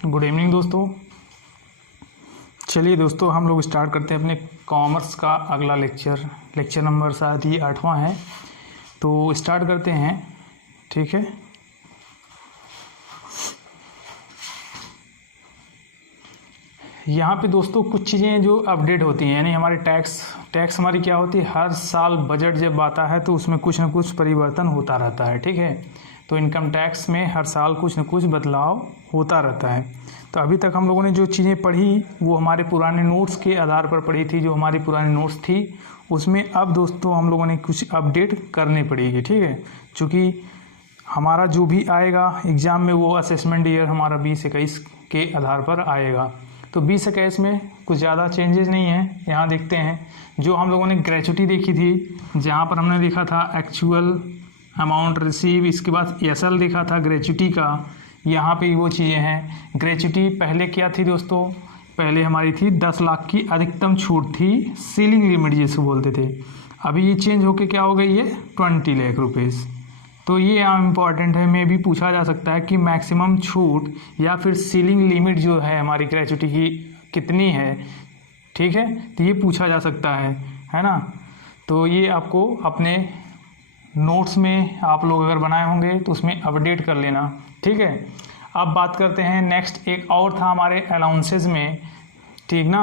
Good evening दोस्तों। चलिए दोस्तों, हम लोग स्टार्ट करते हैं अपने कॉमर्स का अगला लेक्चर नंबर शायद ये 8वां है। तो स्टार्ट करते हैं, ठीक है। यहाँ पे दोस्तों कुछ चीज़ें जो अपडेट होती हैं, यानी हमारे टैक्स हमारी क्या होती है, हर साल बजट जब आता है तो उसमें कुछ न कुछ परिवर्तन होता रहता है, ठीक है। तो इनकम टैक्स में हर साल कुछ न कुछ बदलाव होता रहता है। तो अभी तक हम लोगों ने जो चीज़ें पढ़ी वो हमारे पुराने नोट्स के आधार पर पढ़ी थी, जो हमारी पुरानी नोट्स थी उसमें अब दोस्तों हम लोगों ने कुछ अपडेट करनी पड़ेगी, ठीक है। चूँकि हमारा जो भी आएगा एग्ज़ाम में वो असेसमेंट ईयर हमारा 20-21 के आधार पर आएगा। तो 20-21 में कुछ ज़्यादा चेंजेस नहीं है। यहाँ देखते हैं जो हम लोगों ने ग्रेच्युटी देखी थी, जहाँ पर हमने देखा था एक्चुअल अमाउंट रिसीव, इसके बाद एसएल देखा था ग्रेच्युटी का। यहाँ पे वो चीज़ें हैं। ग्रेच्युटी पहले क्या थी दोस्तों, पहले हमारी थी 10 लाख की अधिकतम छूट थी, सीलिंग लिमिट जिसे बोलते थे। अभी ये चेंज होके क्या हो गई है 20 लाख रुपीज़। तो ये यहाँ इम्पॉर्टेंट है, में भी पूछा जा सकता है कि मैक्सिमम छूट या फिर सीलिंग लिमिट जो है हमारी ग्रेच्युटी की कितनी है, ठीक है। तो ये पूछा जा सकता है ना। तो ये आपको अपने नोट्स में आप लोग अगर बनाए होंगे तो उसमें अपडेट कर लेना, ठीक है। अब बात करते हैं नेक्स्ट, एक और था हमारे अलाउंसेस में, ठीक ना,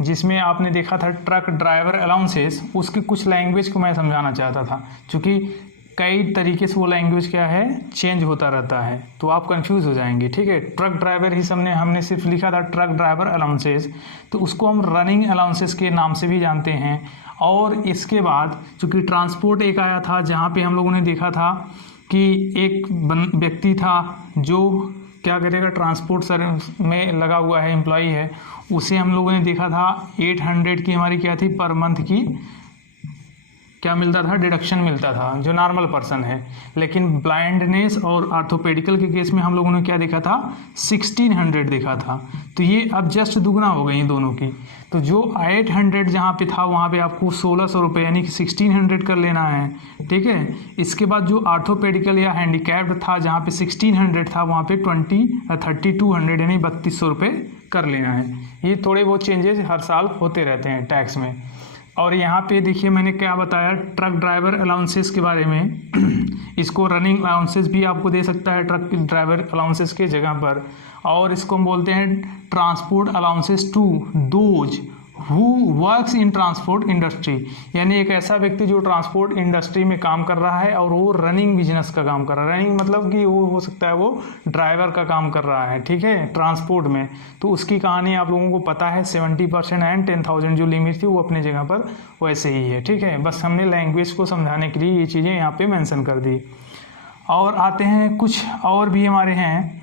जिसमें आपने देखा था ट्रक ड्राइवर अलाउंसेस। उसकी कुछ लैंग्वेज को मैं समझाना चाहता था, क्योंकि कई तरीके से वो लैंग्वेज क्या है चेंज होता रहता है, तो आप कंफ्यूज हो जाएंगे, ठीक है। ट्रक ड्राइवर ही हमने सिर्फ लिखा था ट्रक ड्राइवर अलाउंसेस, तो उसको हम रनिंग अलाउंसेस के नाम से भी जानते हैं। और इसके बाद चूँकि ट्रांसपोर्ट एक आया था, जहाँ पे हम लोगों ने देखा था कि एक व्यक्ति था जो क्या करेगा, ट्रांसपोर्ट सर्विस में लगा हुआ है, एम्प्लॉई है, उसे हम लोगों ने देखा था 800 की हमारी क्या थी पर मंथ की क्या मिलता था, डिडक्शन मिलता था, जो नॉर्मल पर्सन है। लेकिन ब्लाइंडनेस और आर्थोपेडिकल के केस में हम लोगों ने क्या देखा था 1600 देखा था। तो ये अब जस्ट दुगना हो गई दोनों की। तो जो 800 जहाँ पे था वहाँ पे आपको 1600 रुपये यानी कि 1600 कर लेना है, ठीक है। इसके बाद जो आर्थोपेडिकल या हैंडीकैप्ड था जहाँ पे 1600 था वहाँ पे 3200 यानी 3200 रुपये कर लेना है। ये थोड़े बहुत चेंजेस हर साल होते रहते हैं टैक्स में। और यहाँ पे देखिए मैंने क्या बताया ट्रक ड्राइवर अलाउंसेस के बारे में। इसको रनिंग अलाउंसेस भी आपको दे सकता है ट्रक ड्राइवर अलाउंसेस के जगह पर। और इसको हम बोलते हैं transport allowances to those who works in transport industry, यानी एक ऐसा व्यक्ति जो ट्रांसपोर्ट इंडस्ट्री में काम कर रहा है और वो रनिंग बिजनेस का काम कर रहा है। रनिंग मतलब कि वो हो सकता है वो ड्राइवर का काम कर रहा है, ठीक है, ट्रांसपोर्ट में। तो उसकी कहानी आप लोगों को पता है, 70% एंड 10,000 जो लिमिट थी वो अपने जगह पर वैसे ही है, ठीक है। बस हमने लैंग्वेज को समझाने के लिए ये चीज़ें यहाँ पर मैंसन कर दी। और आते हैं कुछ और भी हमारे हैं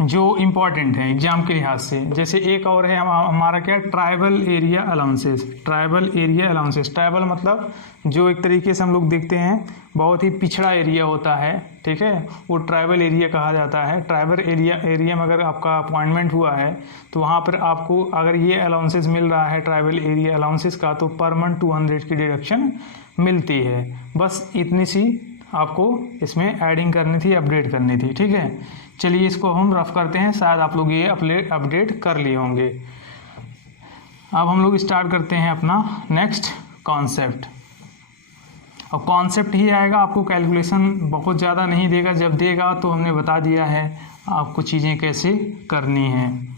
जो इम्पॉर्टेंट है एग्जाम के लिहाज से। जैसे एक और है हमारा क्या, tribal area allowances. Tribal area allowances, tribal मतलब जो एक तरीके से हम लोग देखते हैं बहुत ही पिछड़ा एरिया होता है, ठीक है, वो ट्राइबल एरिया कहा जाता है। ट्राइबल एरिया में अगर आपका अपॉइंटमेंट हुआ है तो वहाँ पर आपको अगर ये अलाउंसेस मिल रहा है ट्राइबल एरिया अलाउंसेस का, तो पर मंथ 200 की डिडक्शन मिलती है। बस इतनी सी आपको इसमें एडिंग करनी थी, अपडेट करनी थी, ठीक है। चलिए इसको हम रफ करते हैं, शायद आप लोग ये अपडेट कर लिए होंगे। अब हम लोग स्टार्ट करते हैं अपना नेक्स्ट कॉन्सेप्ट। और कॉन्सेप्ट ही आएगा, आपको कैलकुलेशन बहुत ज़्यादा नहीं देगा, जब देगा तो हमने बता दिया है आपको चीज़ें कैसे करनी हैं।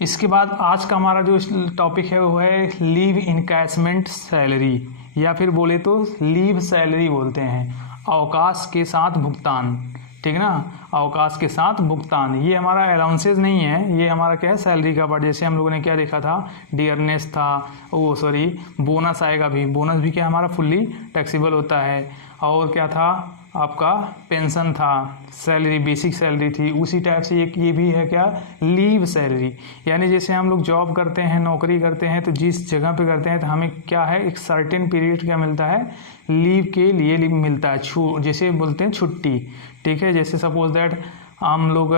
इसके बाद आज का हमारा जो टॉपिक है वो है लीव इनकैशमेंट सैलरी, या फिर बोले तो लीव सैलरी बोलते हैं, अवकाश के साथ भुगतान, ठीक ना, अवकाश के साथ भुगतान। ये हमारा अलाउंसेस नहीं है, ये हमारा क्या है सैलरी का पार्ट। जैसे हम लोगों ने क्या देखा था, डियरनेस था, बोनस आएगा भी, बोनस भी क्या हमारा फुल्ली टैक्सेबल होता है। और क्या था आपका पेंशन था, सैलरी बेसिक सैलरी थी। उसी टाइप से ये भी है क्या, लीव सैलरी। यानी जैसे हम लोग जॉब करते हैं, नौकरी करते हैं, तो जिस जगह पे करते हैं तो हमें क्या है एक सर्टेन पीरियड क्या मिलता है, लीव के लिए लीव मिलता है, जैसे बोलते हैं छुट्टी, ठीक है। जैसे सपोज दैट हम लोग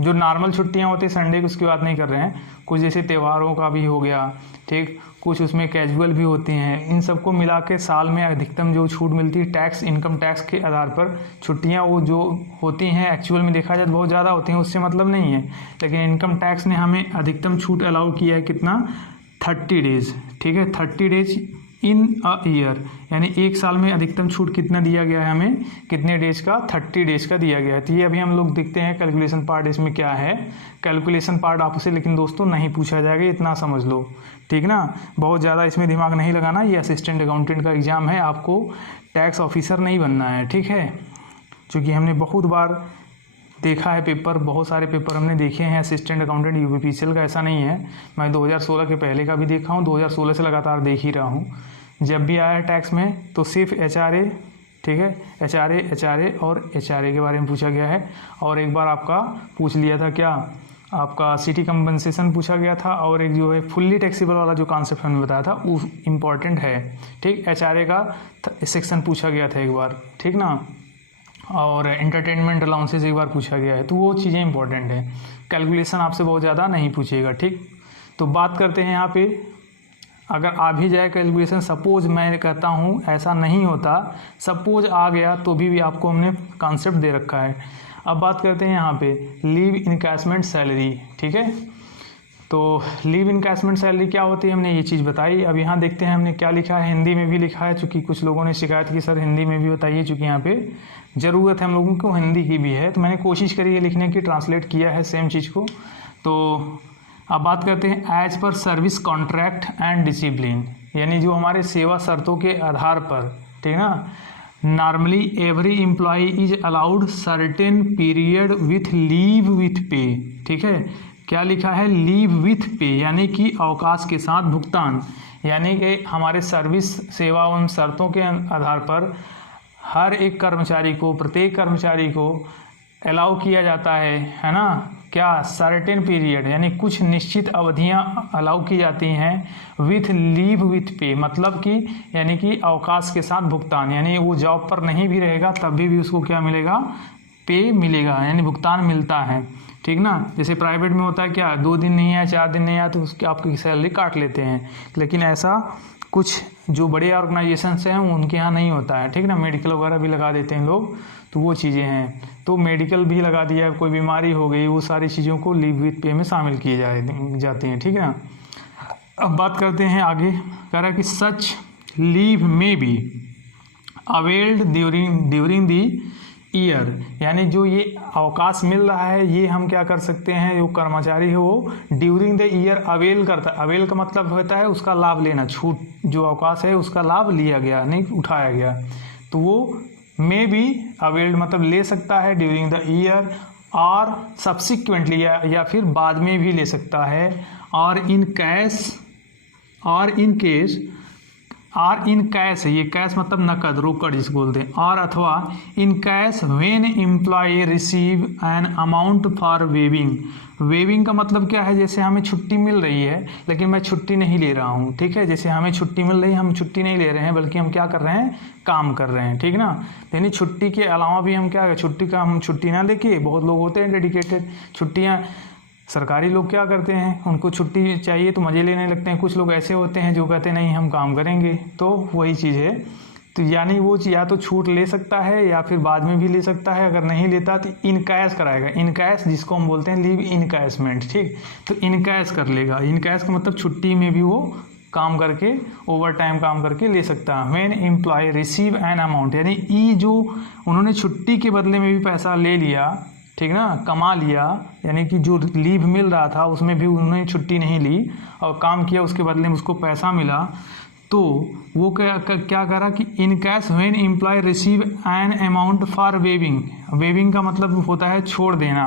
जो नॉर्मल छुट्टियां होती है संडे की उसकी बात नहीं कर रहे हैं, कुछ जैसे त्योहारों का भी हो गया, ठीक, कुछ उसमें कैजुअल भी होती हैं। इन सबको मिला के साल में अधिकतम जो छूट मिलती है टैक्स, इनकम टैक्स के आधार पर छुट्टियां वो जो होती हैं एक्चुअल में देखा जाए तो बहुत ज़्यादा होती हैं, उससे मतलब नहीं है, लेकिन इनकम टैक्स ने हमें अधिकतम छूट अलाउ किया है कितना, 30 डेज़। ठीक है, 30 डेज इन अ ईयर, यानी एक साल में अधिकतम छूट कितना दिया गया है हमें, कितने डेज का, 30 डेज का दिया गया है। तो ये अभी हम लोग देखते हैं कैलकुलेशन पार्ट इसमें क्या है। कैलकुलेशन पार्ट आपसे लेकिन दोस्तों नहीं पूछा जाएगा, इतना समझ लो, ठीक ना। बहुत ज़्यादा इसमें दिमाग नहीं लगाना, ये असिस्टेंट अकाउंटेंट का एग्ज़ाम है, आपको टैक्स ऑफिसर नहीं बनना है, ठीक है। क्योंकि हमने बहुत बार देखा है पेपर, बहुत सारे पेपर हमने देखे हैं असिस्टेंट अकाउंटेंट यूपीपीसीएल का, ऐसा नहीं है। मैं 2016 के पहले का भी देखा हूँ, 2016 से लगातार देख ही रहा हूँ। जब भी आया टैक्स में तो सिर्फ एचआरए, ठीक है, एचआरए और एचआरए के बारे में पूछा गया है। और एक बार आपका पूछ लिया था क्या, आपका सिटी कंपनसेशन पूछा गया था, और एक जो है फुल्ली टैक्सेबल वाला जो कॉन्सेप्ट हमने बताया था वो इम्पॉर्टेंट है, ठीक। एचआरए का सेक्शन पूछा गया था एक बार, ठीक ना, और एंटरटेनमेंट अलाउंसेस एक बार पूछा गया है, तो वो चीज़ें इंपॉर्टेंट है। कैलकुलेशन आपसे बहुत ज़्यादा नहीं पूछेगा, ठीक। तो बात करते हैं यहाँ पे, अगर आ भी जाए कैलकुलेशन, सपोज मैं कहता हूँ ऐसा नहीं होता, सपोज आ गया तो भी आपको हमने कॉन्सेप्ट दे रखा है। अब बात करते हैं यहाँ पे लीव इनकैशमेंट सैलरी, ठीक है। तो लीव इनकैशमेंट सैलरी क्या होती है, हमने ये चीज़ बताई। अब यहाँ देखते हैं हमने क्या लिखा है, हिंदी में भी लिखा है, चूँकि कुछ लोगों ने शिकायत की सर हिंदी में भी बताइए, चूँकि यहाँ पे ज़रूरत है हम लोगों को हिंदी की भी है, तो मैंने कोशिश करी है लिखने की, ट्रांसलेट किया है सेम चीज़ को। तो अब बात करते हैं as per service contract and discipline, यानी जो हमारे सेवा शर्तों के आधार पर, ठीक ना। Normally every employee is allowed certain period with leave with पे, ठीक है। क्या लिखा है, लीव विथ पे, यानी कि अवकाश के साथ भुगतान, यानी कि हमारे सर्विस सेवा उन शर्तों के आधार पर हर एक कर्मचारी को, प्रत्येक कर्मचारी को अलाउ किया जाता है ना, क्या, सर्टेन पीरियड, यानी कुछ निश्चित अवधियां अलाउ की जाती हैं विथ लीव विथ पे, मतलब कि यानी कि अवकाश के साथ भुगतान, यानी वो जॉब पर नहीं भी रहेगा तब भी उसको क्या मिलेगा, पे मिलेगा, यानी भुगतान मिलता है, ठीक ना। जैसे प्राइवेट में होता है क्या, 2 दिन नहीं आया, 4 दिन नहीं आया तो उसकी आपकी सैलरी काट लेते हैं, लेकिन ऐसा कुछ जो बड़े ऑर्गेनाइजेशंस हैं उनके यहाँ नहीं होता है, ठीक ना। मेडिकल वगैरह भी लगा देते हैं लोग, तो वो चीज़ें हैं, तो मेडिकल भी लगा दिया, कोई बीमारी हो गई, वो सारी चीज़ों को लीव विथ पे में शामिल किए जाते हैं, ठीक है ना। अब बात करते हैं आगे, कह रहा है कि सच लीव में be availed during the year, यानी जो ये अवकाश मिल रहा है ये हम क्या कर सकते हैं, जो कर्मचारी है वो ड्यूरिंग द ईयर अवेल करता है। अवेल का मतलब होता है उसका लाभ लेना, छूट जो अवकाश है उसका लाभ लिया गया, नहीं उठाया गया, तो वो मे बी अवेल्ड मतलब ले सकता है ड्यूरिंग द ईयर, और सब्सिक्वेंटली या फिर बाद में भी ले सकता है, और इन कैश, और इन केस, और इन कैश है, ये कैश मतलब नकद, रोकड़ जिसको बोलते हैं, और अथवा in cash when employ receive an amount for waiving. Waiving का मतलब क्या है, जैसे हमें छुट्टी मिल रही है लेकिन मैं छुट्टी नहीं ले रहा हूँ, ठीक है। जैसे हमें छुट्टी मिल रही है, हम छुट्टी नहीं ले रहे हैं बल्कि हम क्या कर रहे हैं, काम कर रहे हैं, ठीक ना। यानी छुट्टी के अलावा भी हम क्या, छुट्टी का हम छुट्टी ना लेके, बहुत लोग होते हैं डेडिकेटेड, छुट्टियाँ सरकारी लोग क्या करते हैं, उनको छुट्टी चाहिए तो मज़े लेने लगते हैं, कुछ लोग ऐसे होते हैं जो कहते हैं नहीं हम काम करेंगे, तो वही चीज़ है। तो यानी वो या तो छूट ले सकता है या फिर बाद में भी ले सकता है, अगर नहीं लेता तो इनकैश कराएगा, इनकैश जिसको हम बोलते हैं लीव इनकैशमेंट, ठीक। तो इनकैश कर लेगा, इनकैश का मतलब छुट्टी में भी वो काम करके, ओवर टाइम काम करके ले सकता है। When employ receive an amount, यानी ई जो उन्होंने छुट्टी के बदले में भी पैसा ले लिया, ठीक ना, कमा लिया, यानी कि जो लीव मिल रहा था उसमें भी उन्होंने छुट्टी नहीं ली और काम किया, उसके बदले में उसको पैसा मिला, तो वो क्या करा कि in cash when employ receive an amount for waiving. Waiving का मतलब होता है छोड़ देना।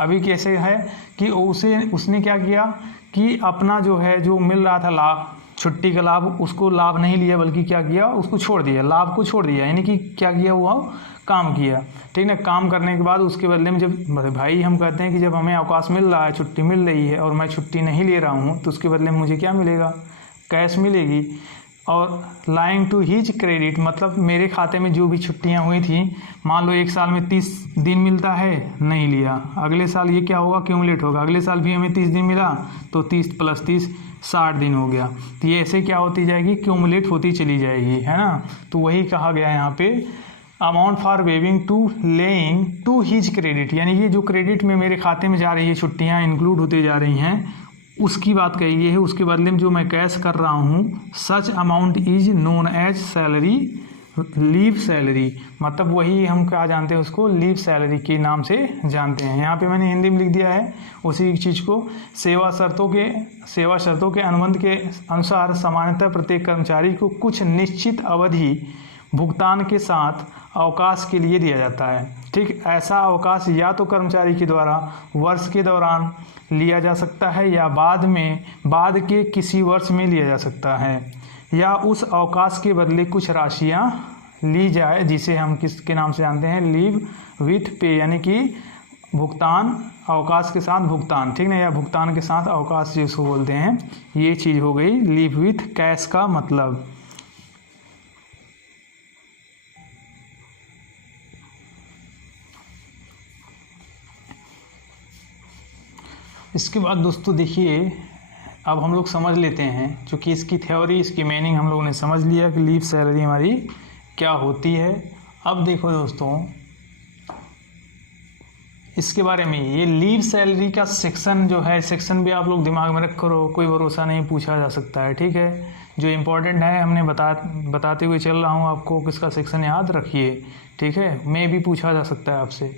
अभी कैसे है कि उसने क्या किया कि अपना जो है, जो मिल रहा था लाभ, छुट्टी का लाभ, उसको लाभ नहीं लिया बल्कि क्या किया, उसको छोड़ दिया, लाभ को छोड़ दिया, यानी कि क्या किया हुआ, काम किया, ठीक ना। काम करने के बाद उसके बदले में जब भाई हम कहते हैं कि जब हमें अवकाश मिल रहा है, छुट्टी मिल रही है और मैं छुट्टी नहीं ले रहा हूँ, तो उसके बदले में मुझे क्या मिलेगा, कैश मिलेगी। और लाइंग टू हिज क्रेडिट मतलब मेरे खाते में जो भी छुट्टियां हुई थी, मान लो एक साल में 30 दिन मिलता है, नहीं लिया, अगले साल ये क्या होगा, क्यूमुलेट होगा, अगले साल भी हमें 30 दिन मिला तो 30 + 30 60 दिन हो गया। तो ये ऐसे क्या होती जाएगी, क्यूमुलेट होती चली जाएगी, है ना। तो वही कहा गया यहाँ पे amount for waiving to laying to his credit, यानी कि जो क्रेडिट में मेरे खाते में जा रही है छुट्टियाँ इंक्लूड होते जा रही हैं उसकी बात कही गई है। उसके बदले में जो मैं कैश कर रहा हूँ such amount is known as salary, leave salary, मतलब वही हम क्या जानते हैं उसको, लीव सैलरी के नाम से जानते हैं। यहाँ पे मैंने हिंदी में लिख दिया है उसी चीज़ को। सेवा शर्तों के अनुबंध के अनुसार सामान्यतः प्रत्येक कर्मचारी को कुछ निश्चित अवधि भुगतान के साथ अवकाश के लिए दिया जाता है। ठीक, ऐसा अवकाश या तो कर्मचारी के द्वारा वर्ष के दौरान लिया जा सकता है या बाद के किसी वर्ष में लिया जा सकता है, या उस अवकाश के बदले कुछ राशियां ली जाए जिसे हम किसके नाम से जानते हैं, लीव विथ पे, यानी कि भुगतान अवकाश के साथ भुगतान, ठीक ना, या भुगतान के साथ अवकाश जिसको बोलते हैं, ये चीज़ हो गई लीव विथ कैश का मतलब। इसके बाद दोस्तों देखिए अब हम लोग समझ लेते हैं, चूँकि इसकी थ्योरी इसकी मीनिंग हम लोगों ने समझ लिया कि लीव सैलरी हमारी क्या होती है। अब देखो दोस्तों इसके बारे में, ये लीव सैलरी का सेक्शन जो है, सेक्शन भी आप लोग दिमाग में रख करो, कोई भरोसा नहीं, पूछा जा सकता है, ठीक है। जो इम्पोर्टेंट है हमने बताते हुए चल रहा हूँ आपको, किसका सेक्शन याद रखिए, ठीक है, मैं भी पूछा जा सकता है आपसे।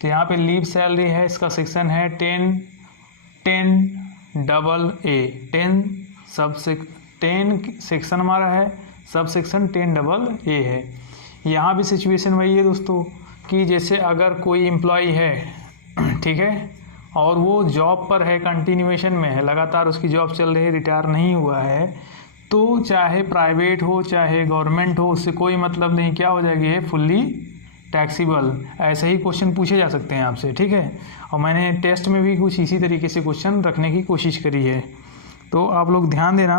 तो यहाँ पे लीव सैलरी है, इसका सेक्शन है 10 सेक्शन हमारा है, सब सेक्शन 10AA है। यहाँ भी सिचुएशन वही है दोस्तों कि जैसे अगर कोई एम्प्लॉई है, ठीक है, और वो जॉब पर है, कंटिन्यूएशन में है, लगातार उसकी जॉब चल रही है, रिटायर नहीं हुआ है, तो चाहे प्राइवेट हो चाहे गवर्नमेंट हो उससे कोई मतलब नहीं, क्या हो जाएगी है, फुल्ली टैक्सीबल। ऐसे ही क्वेश्चन पूछे जा सकते हैं आपसे, ठीक है। और मैंने टेस्ट में भी कुछ इसी तरीके से क्वेश्चन रखने की कोशिश करी है, तो आप लोग ध्यान देना।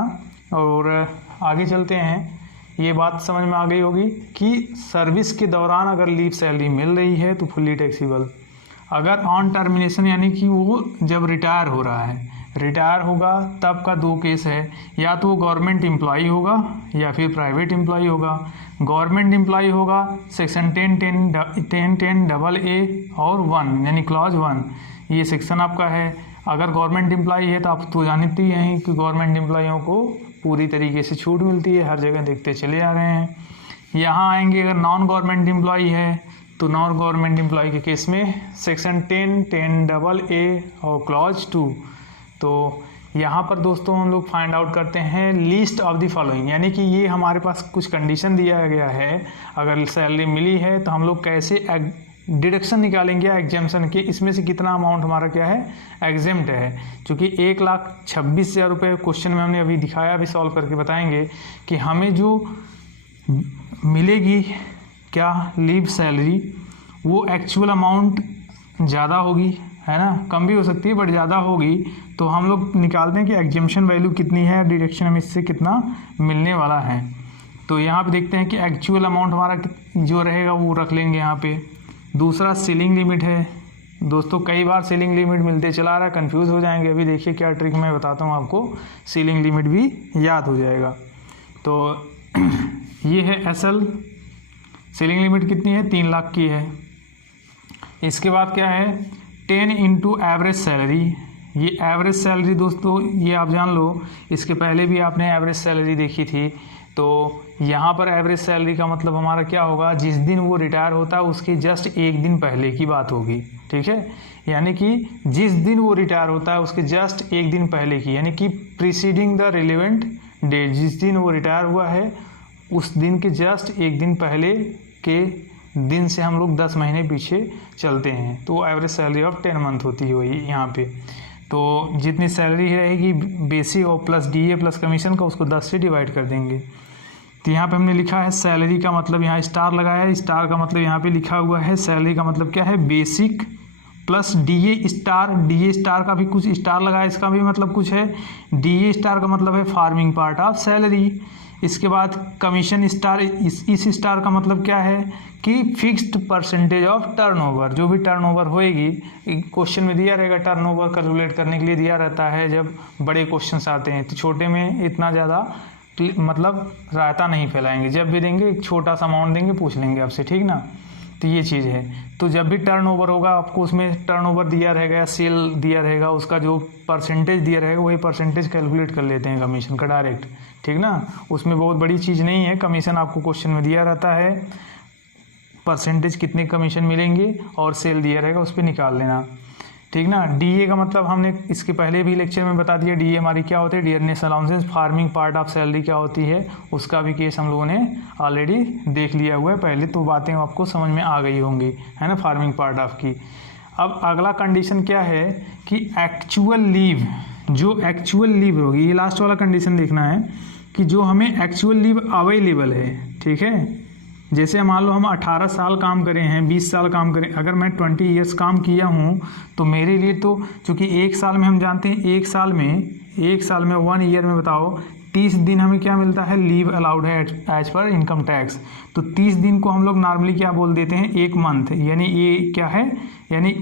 और आगे चलते हैं, ये बात समझ में आ गई होगी कि सर्विस के दौरान अगर लीव सैलरी मिल रही है तो फुल्ली टैक्सीबल। अगर ऑन टर्मिनेशन यानी कि वो जब रिटायर हो रहा है, रिटायर होगा तब का 2 केस है, या तो वो गवर्नमेंट एम्प्लॉई होगा या फिर प्राइवेट एम्प्लॉई होगा। गवर्नमेंट एम्प्लॉई होगा सेक्शन 10AA और 1 यानी क्लॉज 1, ये सेक्शन आपका है। अगर गवर्नमेंट एम्प्लॉई है तो आप तो जानते ही हैं कि गवर्नमेंट एम्प्लॉइयों को पूरी तरीके से छूट मिलती है, हर जगह देखते चले आ रहे हैं। यहाँ आएंगे अगर नॉन गवर्नमेंट एम्प्लॉई है तो नॉन गवर्नमेंट एम्प्लॉई के केस में सेक्शन 10AA और क्लॉज 2। तो यहाँ पर दोस्तों हम लोग फाइंड आउट करते हैं लिस्ट ऑफ द फॉलोइंग, यानी कि ये हमारे पास कुछ कंडीशन दिया गया है, अगर सैलरी मिली है तो हम लोग कैसे डिडक्शन निकालेंगे एग्जेम्पशन के, इसमें से कितना अमाउंट हमारा क्या है, एग्जेम्प्ट है। क्योंकि 1,26,000 रुपये क्वेश्चन में हमने अभी दिखाया, अभी सॉल्व करके बताएंगे कि हमें जो मिलेगी क्या लीव सैलरी, वो एक्चुअल अमाउंट ज़्यादा होगी, है ना, कम भी हो सकती है बट ज़्यादा होगी। तो हम लोग निकालते हैं कि एग्जेम्पशन वैल्यू कितनी है, डिडक्शन में इससे कितना मिलने वाला है। तो यहाँ पे देखते हैं कि एक्चुअल अमाउंट हमारा जो रहेगा वो रख लेंगे यहाँ पे। दूसरा सीलिंग लिमिट है दोस्तों, कई बार सीलिंग लिमिट मिलते चला रहा है, कंफ्यूज हो जाएंगे। अभी देखिए क्या ट्रिक मैं बताता हूँ आपको, सीलिंग लिमिट भी याद हो जाएगा। तो ये है SL, सीलिंग लिमिट कितनी है, 3 लाख की है। इसके बाद क्या है 10 इंटू एवरेज सैलरी, ये एवरेज सैलरी दोस्तों ये आप जान लो, इसके पहले भी आपने एवरेज सैलरी देखी थी। तो यहाँ पर एवरेज सैलरी का मतलब हमारा क्या होगा, जिस दिन वो रिटायर होता है उसके जस्ट 1 दिन पहले की बात होगी, ठीक है। यानी कि जिस दिन वो रिटायर होता है उसके जस्ट 1 दिन पहले की, यानी कि प्रीसीडिंग द रिलेवेंट डेट, जिस दिन वो रिटायर हुआ है उस दिन के जस्ट 1 दिन पहले के दिन से हम लोग 10 महीने पीछे चलते हैं, तो एवरेज सैलरी ऑफ 10 मंथ होती है वही यहाँ पे। तो जितनी सैलरी रहेगी बेसिक और प्लस DA प्लस कमीशन का, उसको 10 से डिवाइड कर देंगे। तो यहाँ पे हमने लिखा है सैलरी का मतलब, यहाँ स्टार लगाया है, स्टार का मतलब यहाँ पे लिखा हुआ है सैलरी का मतलब क्या है, basic plus DA star, DA star का भी कुछ स्टार लगाया, इसका भी मतलब कुछ है। DA स्टार का मतलब है फार्मिंग पार्ट ऑफ सैलरी, इसके बाद कमीशन स्टार, इस स्टार का मतलब क्या है कि फिक्स्ड परसेंटेज ऑफ टर्नओवर, जो भी टर्नओवर होएगी, क्वेश्चन में दिया रहेगा टर्नओवर कैलकुलेट करने के लिए दिया रहता है जब बड़े क्वेश्चंस आते हैं, तो छोटे में इतना ज़्यादा मतलब रायता नहीं फैलाएंगे, जब भी देंगे एक छोटा सा अमाउंट देंगे, पूछ लेंगे आपसे, ठीक ना। तो ये चीज़ है, तो जब भी टर्नओवर होगा आपको उसमें टर्नओवर दिया रहेगा या सेल दिया रहेगा, उसका जो परसेंटेज दिया रहेगा वही परसेंटेज कैलकुलेट कर लेते हैं कमीशन का डायरेक्ट, ठीक ना। उसमें बहुत बड़ी चीज़ नहीं है, कमीशन आपको क्वेश्चन में दिया रहता है, परसेंटेज कितने कमीशन मिलेंगे और सेल दिया रहेगा उस पर निकाल लेना, ठीक ना। डीए का मतलब हमने इसके पहले भी लेक्चर में बता दिया, डीए हमारी क्या होती है, dearness allowances, farming part of salary क्या होती है, उसका भी केस हम लोगों ने ऑलरेडी देख लिया हुआ है पहले, तो बातें आपको समझ में आ गई होंगी, है ना, फार्मिंग पार्ट ऑफ की। अब अगला कंडीशन क्या है कि एक्चुअल लीव, जो एक्चुअल लीव होगी, ये लास्ट वाला कंडीशन देखना है कि जो हमें एक्चुअल लीव अवेलेबल है, ठीक है। जैसे मान लो हम 18 साल काम करें हैं, 20 साल काम करें, अगर मैं 20 ईयर्स काम किया हूँ तो मेरे लिए तो चूँकि एक साल में हम जानते हैं, एक साल में 1 ईयर में बताओ 30 दिन हमें क्या मिलता है, लीव अलाउड है एज पर इनकम टैक्स। तो 30 दिन को हम लोग नॉर्मली क्या बोल देते हैं, 1 मंथ, यानी ये क्या है, यानी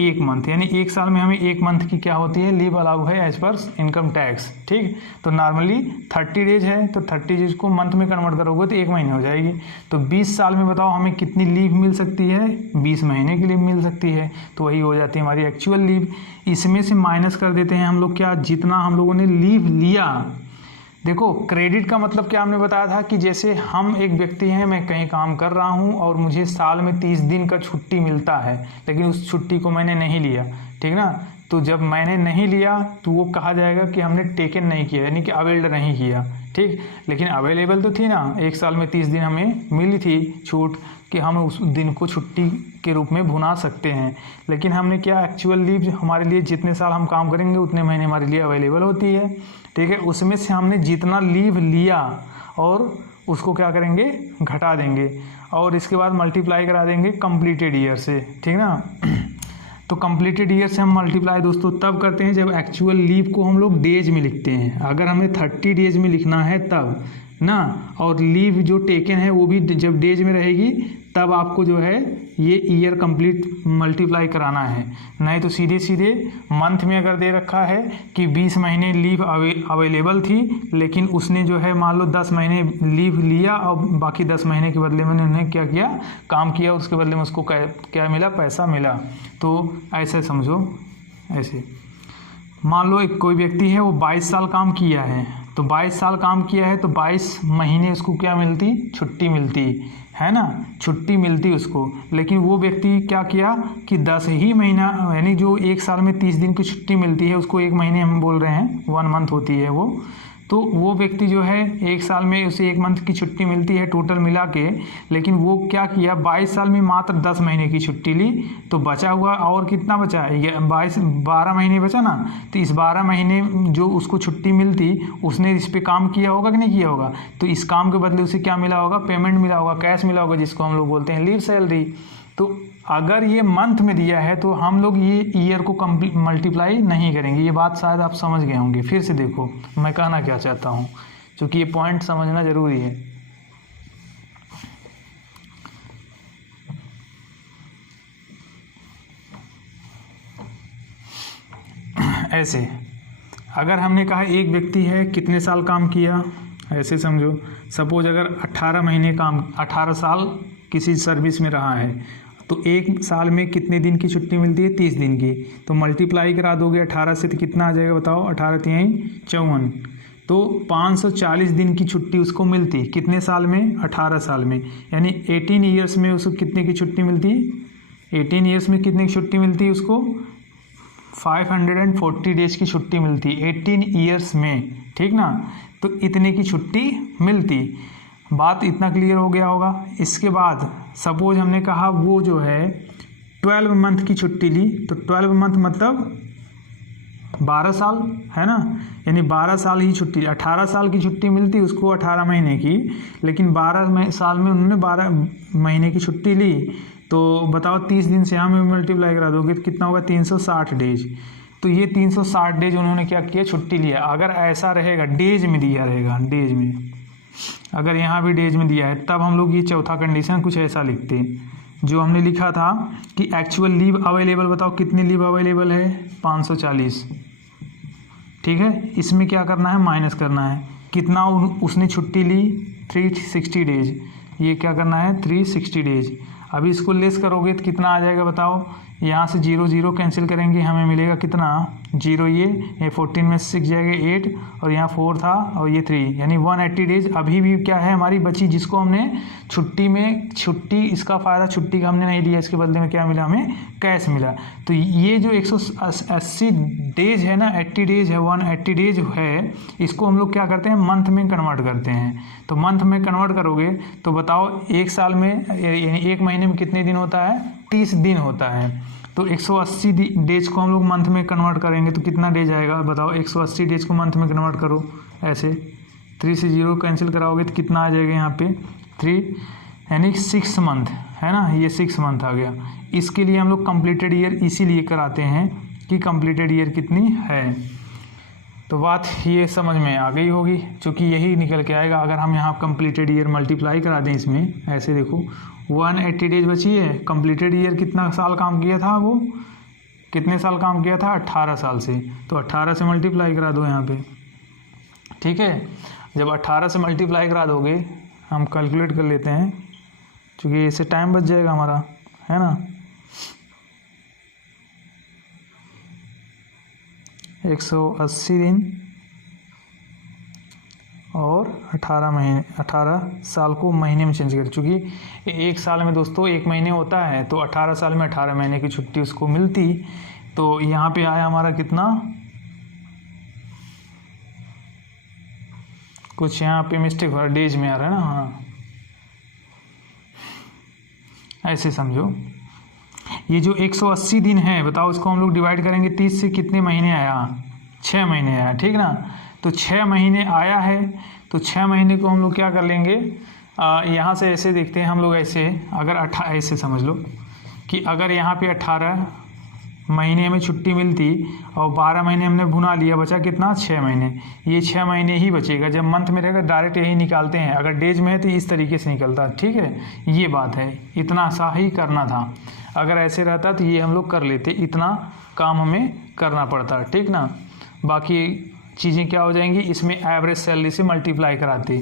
1 मंथ, यानी एक साल में हमें 1 मंथ की क्या होती है, लीव अलाउ है एज पर इनकम टैक्स, ठीक। तो नॉर्मली 30 डेज है, तो 30 डेज को मंथ में कन्वर्ट करोगे तो 1 महीने हो जाएगी। तो 20 साल में बताओ हमें कितनी लीव मिल सकती है, 20 महीने की लीव मिल सकती है, तो वही हो जाती है हमारी एक्चुअल लीव। इसमें से माइनस कर देते हैं हम लोग क्या, जितना हम लोगों ने लीव लिया। देखो क्रेडिट का मतलब क्या हमने बताया था कि जैसे हम एक व्यक्ति हैं, मैं कहीं काम कर रहा हूं और मुझे साल में 30 दिन का छुट्टी मिलता है, लेकिन उस छुट्टी को मैंने नहीं लिया, ठीक ना। तो जब मैंने नहीं लिया तो वो कहा जाएगा कि हमने टेकन नहीं किया, यानी कि अवेल्ड नहीं किया, ठीक। लेकिन अवेलेबल तो थी ना, एक साल में 30 दिन हमें मिली थी छूट कि हम उस दिन को छुट्टी के रूप में भुना सकते हैं। लेकिन हमने क्या, एक्चुअल लीव हमारे लिए जितने साल हम काम करेंगे उतने महीने हमारे लिए अवेलेबल होती है, ठीक है। उसमें से हमने जितना लीव लिया और उसको क्या करेंगे, घटा देंगे और इसके बाद मल्टीप्लाई करा देंगे कंप्लीटेड ईयर से, ठीक ना। तो कंप्लीटेड ईयर से हम मल्टीप्लाई दोस्तों तब करते हैं जब एक्चुअल लीव को हम लोग डेज में लिखते हैं। अगर हमें 30 डेज में लिखना है तब ना, और लीव जो टेकन है वो भी जब डेज में रहेगी तब आपको जो है ये ईयर कंप्लीट मल्टीप्लाई कराना है। नहीं तो सीधे सीधे मंथ में अगर दे रखा है कि 20 महीने लीव अवेलेबल थी, लेकिन उसने जो है मान लो 10 महीने लीव लिया और बाकी 10 महीने के बदले में उन्हें क्या किया, काम किया, उसके बदले में उसको क्या मिला, पैसा मिला। तो ऐसे समझो, ऐसे मान लो एक कोई व्यक्ति है वो 22 साल काम किया है, तो 22 साल काम किया है तो 22 महीने उसको क्या मिलती, छुट्टी मिलती है ना, छुट्टी मिलती उसको। लेकिन वो व्यक्ति क्या किया कि 10 ही महीना, यानी जो एक साल में 30 दिन की छुट्टी मिलती है उसको 1 महीने हम बोल रहे हैं, 1 मंथ होती है वो। तो वो व्यक्ति जो है एक साल में उसे 1 मंथ की छुट्टी मिलती है टोटल मिला के, लेकिन वो क्या किया, 22 साल में मात्र 10 महीने की छुट्टी ली, तो बचा हुआ और कितना बचा, ये 12 महीने बचा ना। तो इस 12 महीने जो उसको छुट्टी मिलती, उसने इस पर काम किया होगा कि नहीं किया होगा, तो इस काम के बदले उसे क्या मिला होगा, पेमेंट मिला होगा, कैश मिला होगा, जिसको हम लोग बोलते हैं लीव सैलरी। तो अगर ये मंथ में दिया है तो हम लोग ये ईयर को कंप्लीट मल्टीप्लाई नहीं करेंगे। ये बात शायद आप समझ गए होंगे। फिर से देखो मैं कहना क्या चाहता हूँ, क्योंकि ये पॉइंट समझना ज़रूरी है। ऐसे अगर हमने कहा एक व्यक्ति है कितने साल काम किया, ऐसे समझो, सपोज अगर 18 साल किसी सर्विस में रहा है, तो 1 साल में कितने दिन की छुट्टी मिलती है, 30 दिन की। तो मल्टीप्लाई करा दोगे 18 से तो कितना आ जाएगा बताओ, 18 तिहाई 54, तो 540 दिन की छुट्टी उसको मिलती, कितने साल में, 18 साल में। यानी 18 ईयर्स में उसको कितने की छुट्टी मिलती, 18 ईयर्स में कितने की छुट्टी मिलती है उसको, 540 डेज की छुट्टी मिलती 18 ईयर्स में, ठीक ना। तो इतने की छुट्टी मिलती। बात इतना क्लियर हो गया होगा। इसके बाद सपोज हमने कहा वो जो है 12 मंथ की छुट्टी ली, तो 12 मंथ मतलब 12 साल है ना, यानी 12 साल ही छुट्टी, 18 साल की छुट्टी मिलती उसको 18 महीने की, लेकिन 12 साल में उन्होंने 12 महीने की छुट्टी ली। तो बताओ 30 दिन से हमें मल्टीप्लाई करा दोगे तो कितना होगा, 360 डेज। तो ये 360 डेज उन्होंने क्या किया, छुट्टी लिया। अगर ऐसा रहेगा, डेज में दिया रहेगा, डेज में, अगर यहाँ भी डेज में दिया है तब हम लोग ये चौथा कंडीशन कुछ ऐसा लिखते हैं जो हमने लिखा था कि एक्चुअल लीव अवेलेबल, बताओ कितनी लीव अवेलेबल है, 540। ठीक है, इसमें क्या करना है, माइनस करना है कितना उसने छुट्टी ली, 360 डेज। ये क्या करना है, 360 डेज। अभी इसको लेस करोगे तो कितना आ जाएगा बताओ, यहाँ से 0 0 कैंसिल करेंगे, हमें मिलेगा कितना, 0 ये 14 में 6 जाएगा 8 और यहाँ 4 था और ये 3, यानी 180 डेज अभी भी क्या है हमारी बची, जिसको हमने छुट्टी इसका फ़ायदा छुट्टी का हमने नहीं लिया, इसके बदले में क्या मिला, हमें कैश मिला। तो ये जो 180 डेज है ना, 80 डेज है, 180 डेज है, इसको हम लोग क्या करते हैं, मंथ में कन्वर्ट करते हैं। तो मंथ में कन्वर्ट करोगे तो बताओ एक साल में यानी एक महीने में कितने दिन होता है, 30 दिन होता है। तो 180 डेज को हम लोग मंथ में कन्वर्ट करेंगे तो कितना डेज आएगा बताओ, 180 डेज को मंथ में कन्वर्ट करो ऐसे, 3 से 0 कैंसिल कराओगे तो कितना आ जाएगा यहाँ पे 3, यानी 6 मंथ है ना, ये 6 मंथ आ गया। इसके लिए हम लोग कंप्लीटेड ईयर इसीलिए कराते हैं कि कंप्लीटेड ईयर कितनी है। तो बात ये समझ में आ गई होगी, क्योंकि यही निकल के आएगा अगर हम यहाँ कंप्लीटेड ईयर मल्टीप्लाई करा दें इसमें। ऐसे देखो 180 डेज बची है, कंप्लीटेड ईयर कितना साल काम किया था, वो कितने साल काम किया था, 18 साल से। तो 18 से मल्टीप्लाई करा दो यहाँ पे, ठीक है। जब 18 से मल्टीप्लाई करा दोगे, हम कैलकुलेट कर लेते हैं क्योंकि इससे टाइम बच जाएगा हमारा, है ना। 180 दिन और 18 महीने, 18 साल को महीने में चेंज कर, चूँकि एक साल में दोस्तों एक महीने होता है, तो 18 साल में 18 महीने की छुट्टी उसको मिलती। तो यहाँ पे आया हमारा कितना, कुछ यहाँ पे मिस्टेक हो रहा है, डेज में आ रहा है ना, हाँ ऐसे समझो। ये जो 180 दिन है बताओ, इसको हम लोग डिवाइड करेंगे 30 से, कितने महीने आया, 6 महीने आया, ठीक ना। तो 6 महीने आया है, तो 6 महीने को हम लोग क्या कर लेंगे, यहाँ से ऐसे देखते हैं हम लोग, ऐसे अगर ऐसे समझ लो कि अगर यहाँ पे 18 महीने हमें छुट्टी मिलती और 12 महीने हमने भुना लिया, बचा कितना, 6 महीने। ये 6 महीने ही बचेगा। जब मंथ में रहेगा डायरेक्ट यही निकालते हैं, अगर डेज में है तो इस तरीके से निकलता है, ठीक है। ये बात है, इतना सा ही करना था। अगर ऐसे रहता तो ये हम लोग कर लेते, इतना काम हमें करना पड़ता, ठीक ना। बाकी चीज़ें क्या हो जाएंगी, इसमें एवरेज सैलरी से मल्टीप्लाई कराते,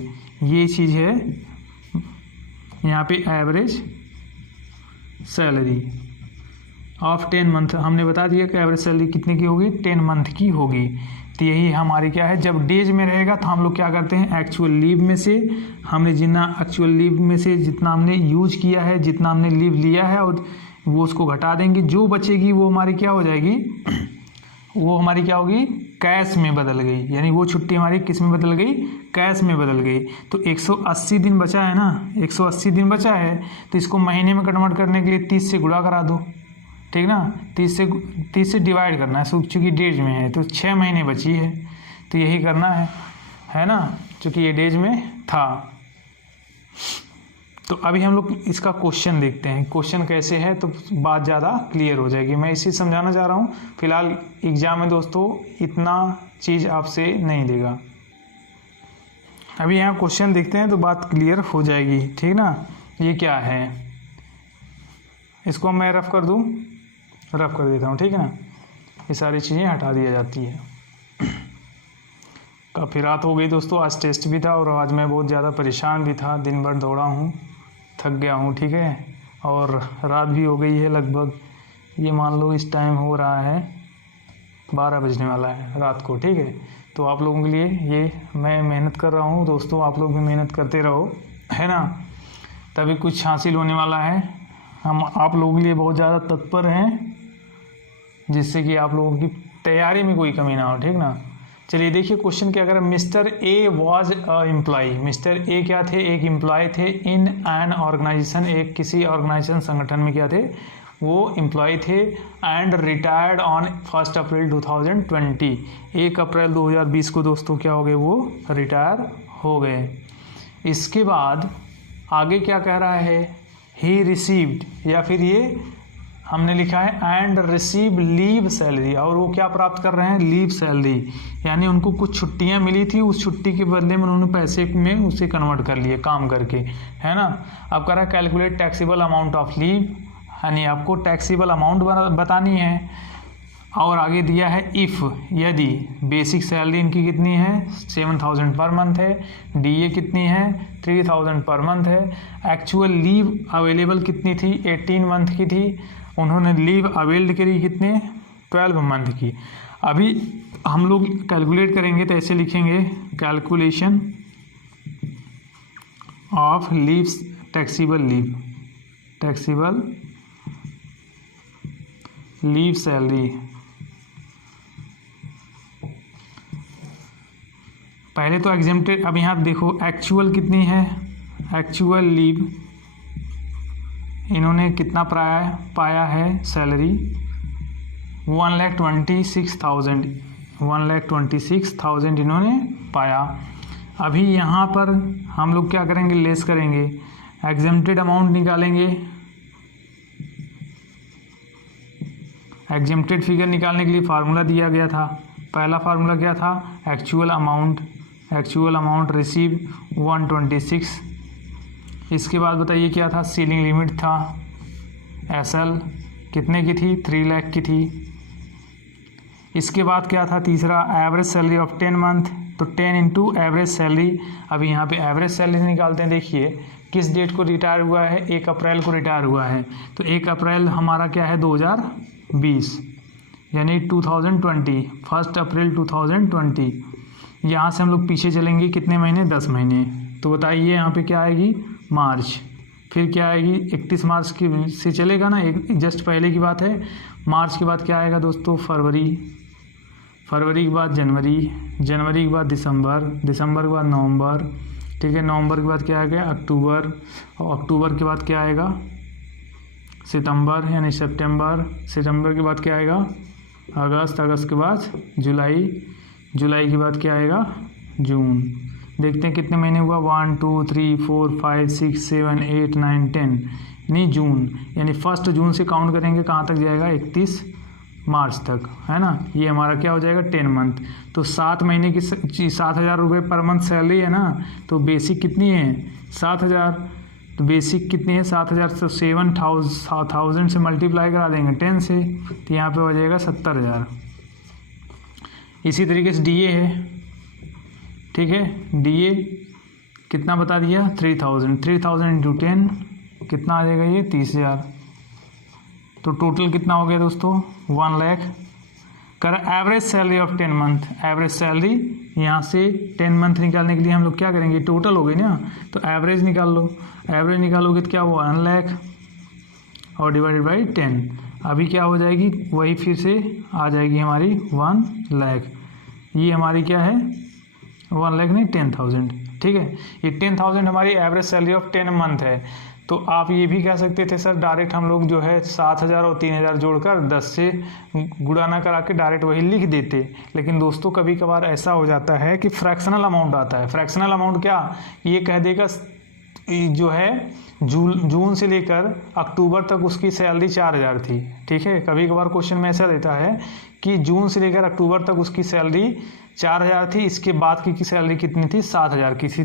ये चीज़ है यहाँ पे एवरेज सैलरी ऑफ 10 मंथ। हमने बता दिया कि एवरेज सैलरी कितने की होगी, 10 मंथ की होगी। तो यही हमारी क्या है, जब डेज में रहेगा तो हम लोग क्या करते हैं, एक्चुअल लीव में से हमने एक्चुअल लीव में से जितना हमने यूज किया है, जितना हमने लीव लिया है, और वो उसको घटा देंगे, जो बचेगी वो हमारी क्या हो जाएगी, वो हमारी क्या होगी, कैश में बदल गई। यानी वो छुट्टी हमारी किस में बदल गई, कैश में बदल गई। तो 180 दिन बचा है ना, 180 दिन बचा है, तो इसको महीने में कन्वर्ट करने के लिए 30 से गुणा करा दो, ठीक ना। 30 से डिवाइड करना है, चूँकि डेज में है तो 6 महीने बची है, तो यही करना है ना, चूँकि ये डेज में था। तो अभी हम लोग इसका क्वेश्चन देखते हैं, क्वेश्चन कैसे है तो बात ज़्यादा क्लियर हो जाएगी। मैं इसी समझाना चाह रहा हूँ। फिलहाल एग्ज़ाम में दोस्तों इतना चीज़ आपसे नहीं देगा। अभी यहाँ क्वेश्चन देखते हैं तो बात क्लियर हो जाएगी, ठीक ना। ये क्या है, इसको मैं रफ कर दूँ, रफ कर देता हूँ, ठीक है ना। ये सारी चीज़ें हटा दिया जाती है। काफ़ी रात हो गई दोस्तों, आज टेस्ट भी था और आज मैं बहुत ज़्यादा परेशान भी था, दिन भर दौड़ा हूँ, थक गया हूँ, ठीक है। और रात भी हो गई है लगभग, ये मान लो इस टाइम हो रहा है 12 बजने वाला है रात को, ठीक है। तो आप लोगों के लिए ये मैं मेहनत कर रहा हूँ दोस्तों, आप लोग भी मेहनत करते रहो, है ना, तभी कुछ हासिल होने वाला है। हम आप लोगों के लिए बहुत ज़्यादा तत्पर हैं, जिससे कि आप लोगों की तैयारी में कोई कमी ना हो, ठीक ना। चलिए देखिए क्वेश्चन क्या करें। Mister A was a employ, mister A क्या थे, एक एम्प्लॉय थे, इन एन ऑर्गेनाइजेशन, एक किसी ऑर्गेनाइजेशन संगठन में क्या थे, वो एम्प्लॉय थे, एंड रिटायर्ड ऑन 1 अप्रैल 2020, 1 अप्रैल 2020 को दोस्तों क्या हो गए, वो रिटायर हो गए। इसके बाद आगे क्या कह रहा है, ही रिसीव्ड, या फिर ये हमने लिखा है एंड रिसीव लीव सैलरी, और वो क्या प्राप्त कर रहे हैं, लीव सैलरी, यानी उनको कुछ छुट्टियां मिली थी, उस छुट्टी के बदले में उन्होंने पैसे में उसे कन्वर्ट कर लिए काम करके, है ना। अब कह रहा है calculate taxable amount of leave, यानी आपको टैक्सेबल अमाउंट बतानी है। और आगे दिया है इफ़, यदि बेसिक सैलरी इनकी कितनी है 7000 पर मंथ है, डीए कितनी है 3000 पर मंथ है, एक्चुअल लीव अवेलेबल कितनी थी 18 मंथ की थी, उन्होंने लीव अवेल्ड करी कितने 12 मंथ की। अभी हम लोग कैलकुलेट करेंगे तो ऐसे लिखेंगे calculation of leaves taxable leave salary. पहले तो एग्जेम्प्टेड, अब यहाँ देखो एक्चुअल कितनी है, एक्चुअल लीव इन्होंने कितना पाया है सैलरी 1,26,000 इन्होंने पाया। अभी यहाँ पर हम लोग क्या करेंगे, लेस करेंगे, एग्जेम्प्टेड अमाउंट निकालेंगे। एग्जेम्प्टेड फिगर निकालने के लिए फार्मूला दिया गया था, पहला फार्मूला क्या था, एक्चुअल अमाउंट रिसीव 126। इसके बाद बताइए क्या था, सीलिंग लिमिट था, एसएल कितने की थी 3 लाख की थी। इसके बाद क्या था तीसरा, एवरेज सैलरी ऑफ 10 मंथ, तो 10 इंटू एवरेज सैलरी। अभी यहाँ पे एवरेज सैलरी निकालते हैं, देखिए किस डेट को रिटायर हुआ है, 1 अप्रैल को रिटायर हुआ है, तो 1 अप्रैल हमारा क्या है 2020, यानी 2020, 1 अप्रैल 2020। यहाँ से हम लोग पीछे चलेंगे कितने महीने, 10 महीने, तो बताइए यहाँ पे क्या आएगी मार्च, फिर क्या आएगी 31 मार्च की से चलेगा ना, एक जस्ट पहले की बात है। मार्च के बाद क्या आएगा दोस्तों, फरवरी के बाद जनवरी के बाद दिसंबर के बाद नवंबर, ठीक है, नवंबर के बाद क्या आएगा अक्टूबर, और अक्टूबर के बाद क्या आएगा सितंबर यानी सितंबर के बाद क्या आएगा अगस्त के बाद जुलाई के बाद क्या आएगा जून। देखते हैं कितने महीने हुआ, 1 2 3 4 5 6 7 8 9 10, नहीं जून, यानी 1 जून से काउंट करेंगे कहाँ तक जाएगा 31 मार्च तक, है ना। ये हमारा क्या हो जाएगा 10 मंथ, तो 7 महीने की 7,000 रुपये पर मंथ सैलरी है ना, तो बेसिक कितनी है 7,000, तो बेसिक कितनी है 7,000, तो 7,000 से मल्टीप्लाई करा देंगे 10 से, तो यहाँ पे हो जाएगा 70,000। इसी तरीके से डीए है, ठीक है, डीए कितना बता दिया 3,000 इंटू 10 कितना आ जाएगा ये 30,000, तो टोटल कितना हो गया दोस्तों 1 लाख। कर average salary of 10 month, average salary यहाँ से 10 मंथ निकालने के लिए हम लोग क्या करेंगे, टोटल हो गई ना, तो एवरेज निकाल लो, एवरेज निकालोगे तो क्या हुआ 1 लाख और डिवाइडेड बाई 10, अभी क्या हो जाएगी वही फिर से आ जाएगी हमारी 1 लाख। ये हमारी क्या है 1 लाख नहीं 10,000, ठीक है, ये 10,000 हमारी एवरेज सैलरी ऑफ 10 मंथ है। तो आप ये भी कह सकते थे सर डायरेक्ट हम लोग जो है 7,000 और 3,000 जोड़कर 10 से गुणा ना करा के डायरेक्ट वही लिख देते, लेकिन दोस्तों कभी कभार ऐसा हो जाता है कि फ्रैक्शनल अमाउंट आता है। फ्रैक्शनल अमाउंट क्या, ये कह देगा जो है जून से लेकर अक्टूबर तक उसकी सैलरी 4,000 थी, ठीक है, कभी कभार क्वेश्चन में ऐसा देता है कि जून से लेकर अक्टूबर तक उसकी सैलरी 4,000 थी, इसके बाद की सैलरी कितनी थी 7,000 की थी,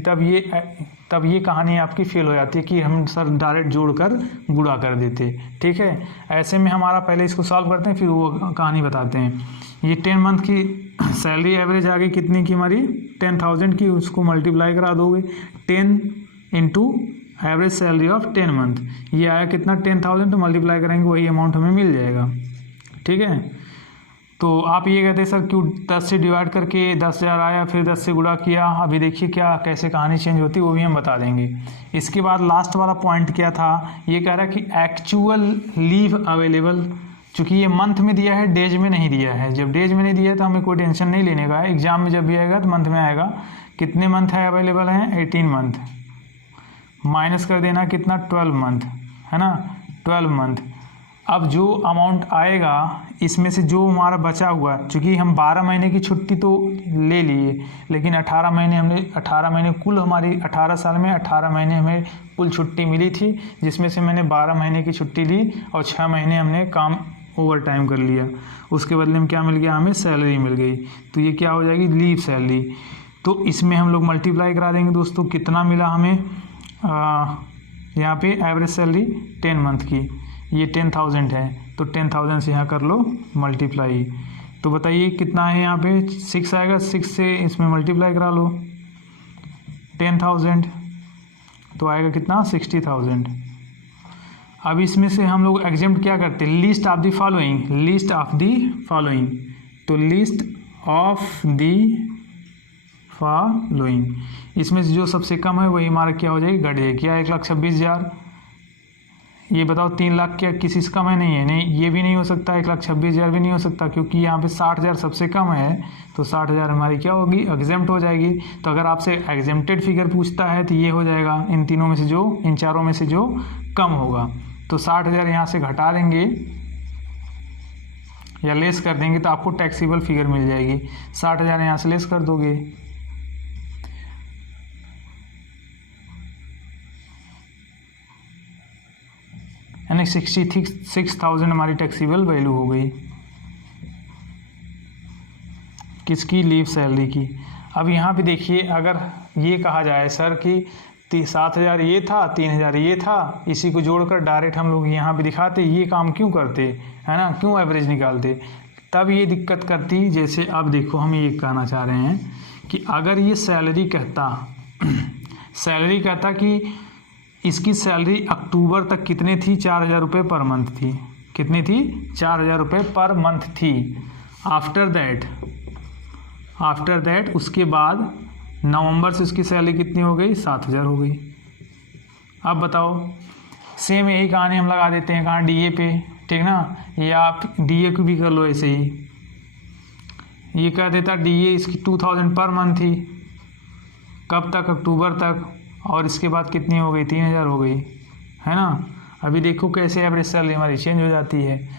तब ये कहानी आपकी फेल हो जाती है कि हम सर डायरेक्ट जोड़कर गुणा कर देते, ठीक है। ऐसे में हमारा पहले इसको सॉल्व करते हैं फिर वो कहानी बताते हैं। ये 10 मंथ की सैलरी एवरेज आ गई कितनी की हमारी 10,000 की, उसको मल्टीप्लाई करा दोगे 10 into average salary of 10 month, ये आया कितना 10,000, तो मल्टीप्लाई करेंगे वही अमाउंट हमें मिल जाएगा, ठीक है। तो आप ये कहते हैं सर क्यों 10 से डिवाइड करके 10,000 आया फिर 10 से गुणा किया, अभी देखिए क्या कैसे कहानी चेंज होती है वो भी हम बता देंगे। इसके बाद लास्ट वाला पॉइंट क्या था, ये कह रहा है कि एक्चुअल लीव अवेलेबल, चूँकि ये मंथ में दिया है डेज में नहीं दिया है, जब डेज में नहीं दिया है तो हमें कोई टेंशन नहीं लेने का है, एग्जाम में जब भी आएगा तो मंथ में आएगा। कितने मंथ है अवेलेबल हैं 18 मंथ, माइनस कर देना कितना 12 मंथ, है ना 12 मंथ, अब जो अमाउंट आएगा इसमें से जो हमारा बचा हुआ, चूँकि हम 12 महीने की छुट्टी तो ले लिए, लेकिन 18 महीने कुल हमारी 18 साल में 18 महीने हमें कुल छुट्टी मिली थी, जिसमें से मैंने 12 महीने की छुट्टी ली और 6 महीने हमने काम ओवर टाइम कर लिया। उसके बदले में क्या मिल गया, हमें सैलरी मिल गई। तो ये क्या हो जाएगी, लीव सैलरी। तो इसमें हम लोग मल्टीप्लाई करा देंगे दोस्तों, कितना मिला हमें, यहाँ पे एवरेज सैलरी 10 मंथ की, ये 10,000 है, तो 10,000 से यहाँ कर लो मल्टीप्लाई। तो बताइए कितना है, यहाँ पे 6 आएगा, 6 से इसमें मल्टीप्लाई करा लो 10,000, तो आएगा कितना, 60,000। अब इसमें से हम लोग एग्जाम्प्ट क्या करते हैं, लिस्ट ऑफ द फॉलोइंग, तो लिस्ट ऑफ द फॉलोइंग, इसमें से जो सबसे कम है वही हमारा क्या हो जाएगी, घट जाएगी। क्या 1,26,000, ये बताओ 3 लाख क्या किसी से कम है, नहीं है, नहीं ये भी नहीं हो सकता, 1,26,000 भी नहीं हो सकता, क्योंकि यहाँ पे 60,000 सबसे कम है, तो 60,000 हमारी क्या होगी, एग्जेम्प्ट हो जाएगी। तो अगर आपसे एग्जेम्प्टेड फिगर पूछता है तो ये हो जाएगा इन तीनों में से जो, इन चारों में से जो कम होगा। तो 60,000 यहाँ से घटा देंगे या लेस कर देंगे तो आपको टैक्सेबल फिगर मिल जाएगी। 60,000 यहाँ से लेस कर दोगे, यानी 66,000 हमारी टैक्सेबल वैल्यू हो गई, किसकी, लीव सैलरी की। अब यहाँ पे देखिए, अगर ये कहा जाए सर कि 7,000 ये था, 3,000 ये था, इसी को जोड़कर डायरेक्ट हम लोग यहाँ पे दिखाते, ये काम क्यों करते, है ना, क्यों एवरेज निकालते, तब ये दिक्कत करती। जैसे अब देखो, हम ये कहना चाह रहे हैं कि अगर ये सैलरी कहता कि इसकी सैलरी अक्टूबर तक कितने थी, 4,000 रुपये पर मंथ थी, कितनी थी, 4,000 रुपये पर मंथ थी। आफ्टर दैट उसके बाद नवंबर से उसकी सैलरी कितनी हो गई, 7,000 हो गई। अब बताओ, सेम यही कहानी हम लगा देते हैं कहाँ, डीए पे, ठीक ना, या आप डीए को भी कर लो ऐसे ही। ये कह देता डीए इसकी 2,000 पर मंथ थी, कब तक, अक्टूबर तक, और इसके बाद कितनी हो गई, 3,000 हो गई, है ना। अभी देखो कैसे एवरेज सैलरी हमारी चेंज हो जाती है।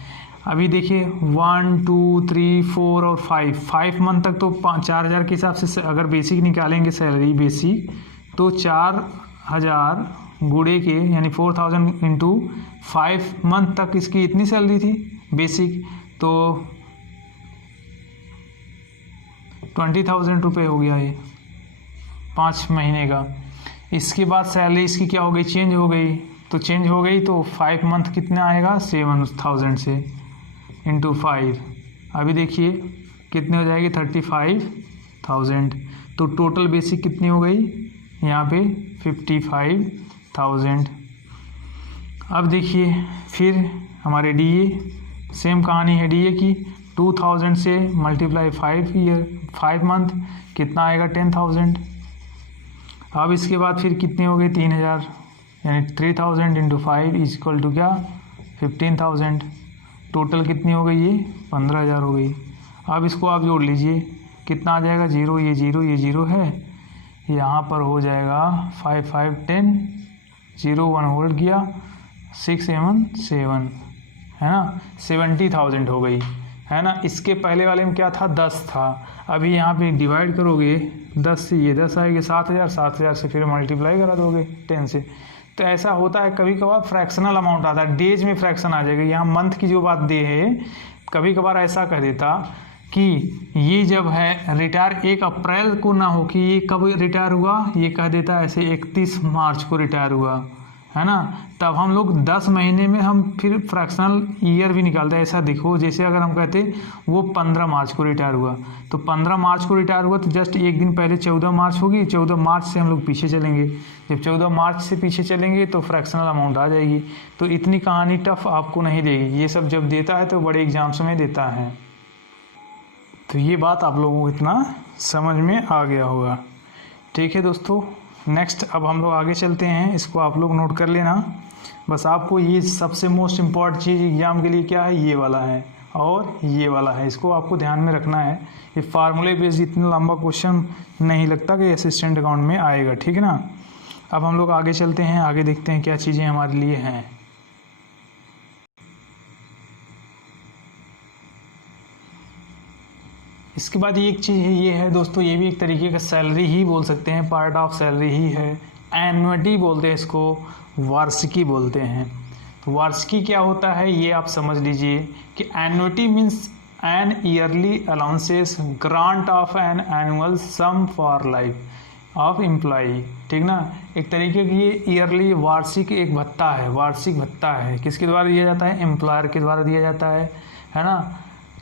अभी देखिए 1 2 3 4 और 5 मंथ तक तो 4,000 के हिसाब से अगर बेसिक निकालेंगे सैलरी बेसिक, तो 4,000 गुणे के यानी 4,000 इंटू 5 मंथ तक इसकी इतनी सैलरी थी बेसिक, तो 20,000 रुपये हो गया ये 5 महीने का। इसके बाद सैलरी इसकी क्या हो गई, चेंज हो गई, तो चेंज हो गई तो 5 मंथ कितना आएगा, 7,000 से इंटू 5, अभी देखिए कितनी हो जाएगी, 35,000। तो टोटल बेसिक कितनी हो गई यहाँ पे, 55,000। अब देखिए फिर हमारे डीए, सेम कहानी है डीए की, 2,000 से मल्टीप्लाई 5 मंथ कितना आएगा, 10,000। अब इसके बाद फिर कितनी हो गई, 3,000, यानी 3,000 इंटू 5 इज इक्वल टू क्या, 15,000। टोटल कितनी हो गई, ये 15,000 हो गई। अब इसको आप जोड़ लीजिए, कितना आ जाएगा, 0 ये 0 ये 0 है, यहाँ पर हो जाएगा 5 5 10, 0 1 होल्ड किया, 6 7 7, है ना, 70,000 हो गई, है ना। इसके पहले वाले में क्या था, 10 था, अभी यहाँ पे डिवाइड करोगे 10 से, ये 10 आएगी, 7,000 से फिर मल्टीप्लाई करा दोगे 10 से। तो ऐसा होता है कभी कभार फ्रैक्शनल अमाउंट आता है, डेज में फ्रैक्शन आ जाएगा, यहाँ मंथ की जो बात दे है, कभी कभार ऐसा कह देता कि ये जब है रिटायर 1 अप्रैल को ना हो कि ये कब रिटायर हुआ, ये कह देता ऐसे 31 मार्च को रिटायर हुआ, है ना। तब हम लोग 10 महीने में हम फिर फ्रैक्शनल ईयर भी निकालते हैं। ऐसा देखो, जैसे अगर हम कहते वो 15 मार्च को रिटायर हुआ, तो 15 मार्च को रिटायर हुआ तो जस्ट एक दिन पहले 14 मार्च होगी, 14 मार्च से हम लोग पीछे चलेंगे, जब 14 मार्च से पीछे चलेंगे तो फ्रैक्शनल अमाउंट आ जाएगी। तो इतनी कहानी टफ आपको नहीं देगी, ये सब जब देता है तो बड़े एग्जाम्स में देता है। तो ये बात आप लोगों को इतना समझ में आ गया होगा, ठीक है दोस्तों। नेक्स्ट अब हम लोग आगे चलते हैं, इसको आप लोग नोट कर लेना। बस आपको ये सबसे मोस्ट इम्पॉर्टेंट चीज़ एग्जाम के लिए क्या है, ये वाला है और ये वाला है, इसको आपको ध्यान में रखना है। ये फार्मूले बेस्ड इतना लंबा क्वेश्चन नहीं लगता कि असिस्टेंट अकाउंट में आएगा, ठीक है ना। अब हम लोग आगे चलते हैं, आगे देखते हैं क्या चीज़ें हमारे लिए हैं। इसके बाद एक चीज़ ये है दोस्तों, ये भी एक तरीके का सैलरी ही बोल सकते हैं, पार्ट ऑफ सैलरी ही है। एन्युटी बोलते हैं इसको, वार्षिकी बोलते हैं। तो वार्षिकी क्या होता है ये आप समझ लीजिए कि annuity means an yearly allowances grant of an annual sum for life of employee, ठीक ना। एक तरीके की ये ईयरली वार्षिक एक भत्ता है, वार्षिक भत्ता है। किसके द्वारा दिया जाता है? एम्प्लॉयर के द्वारा दिया जाता है ना।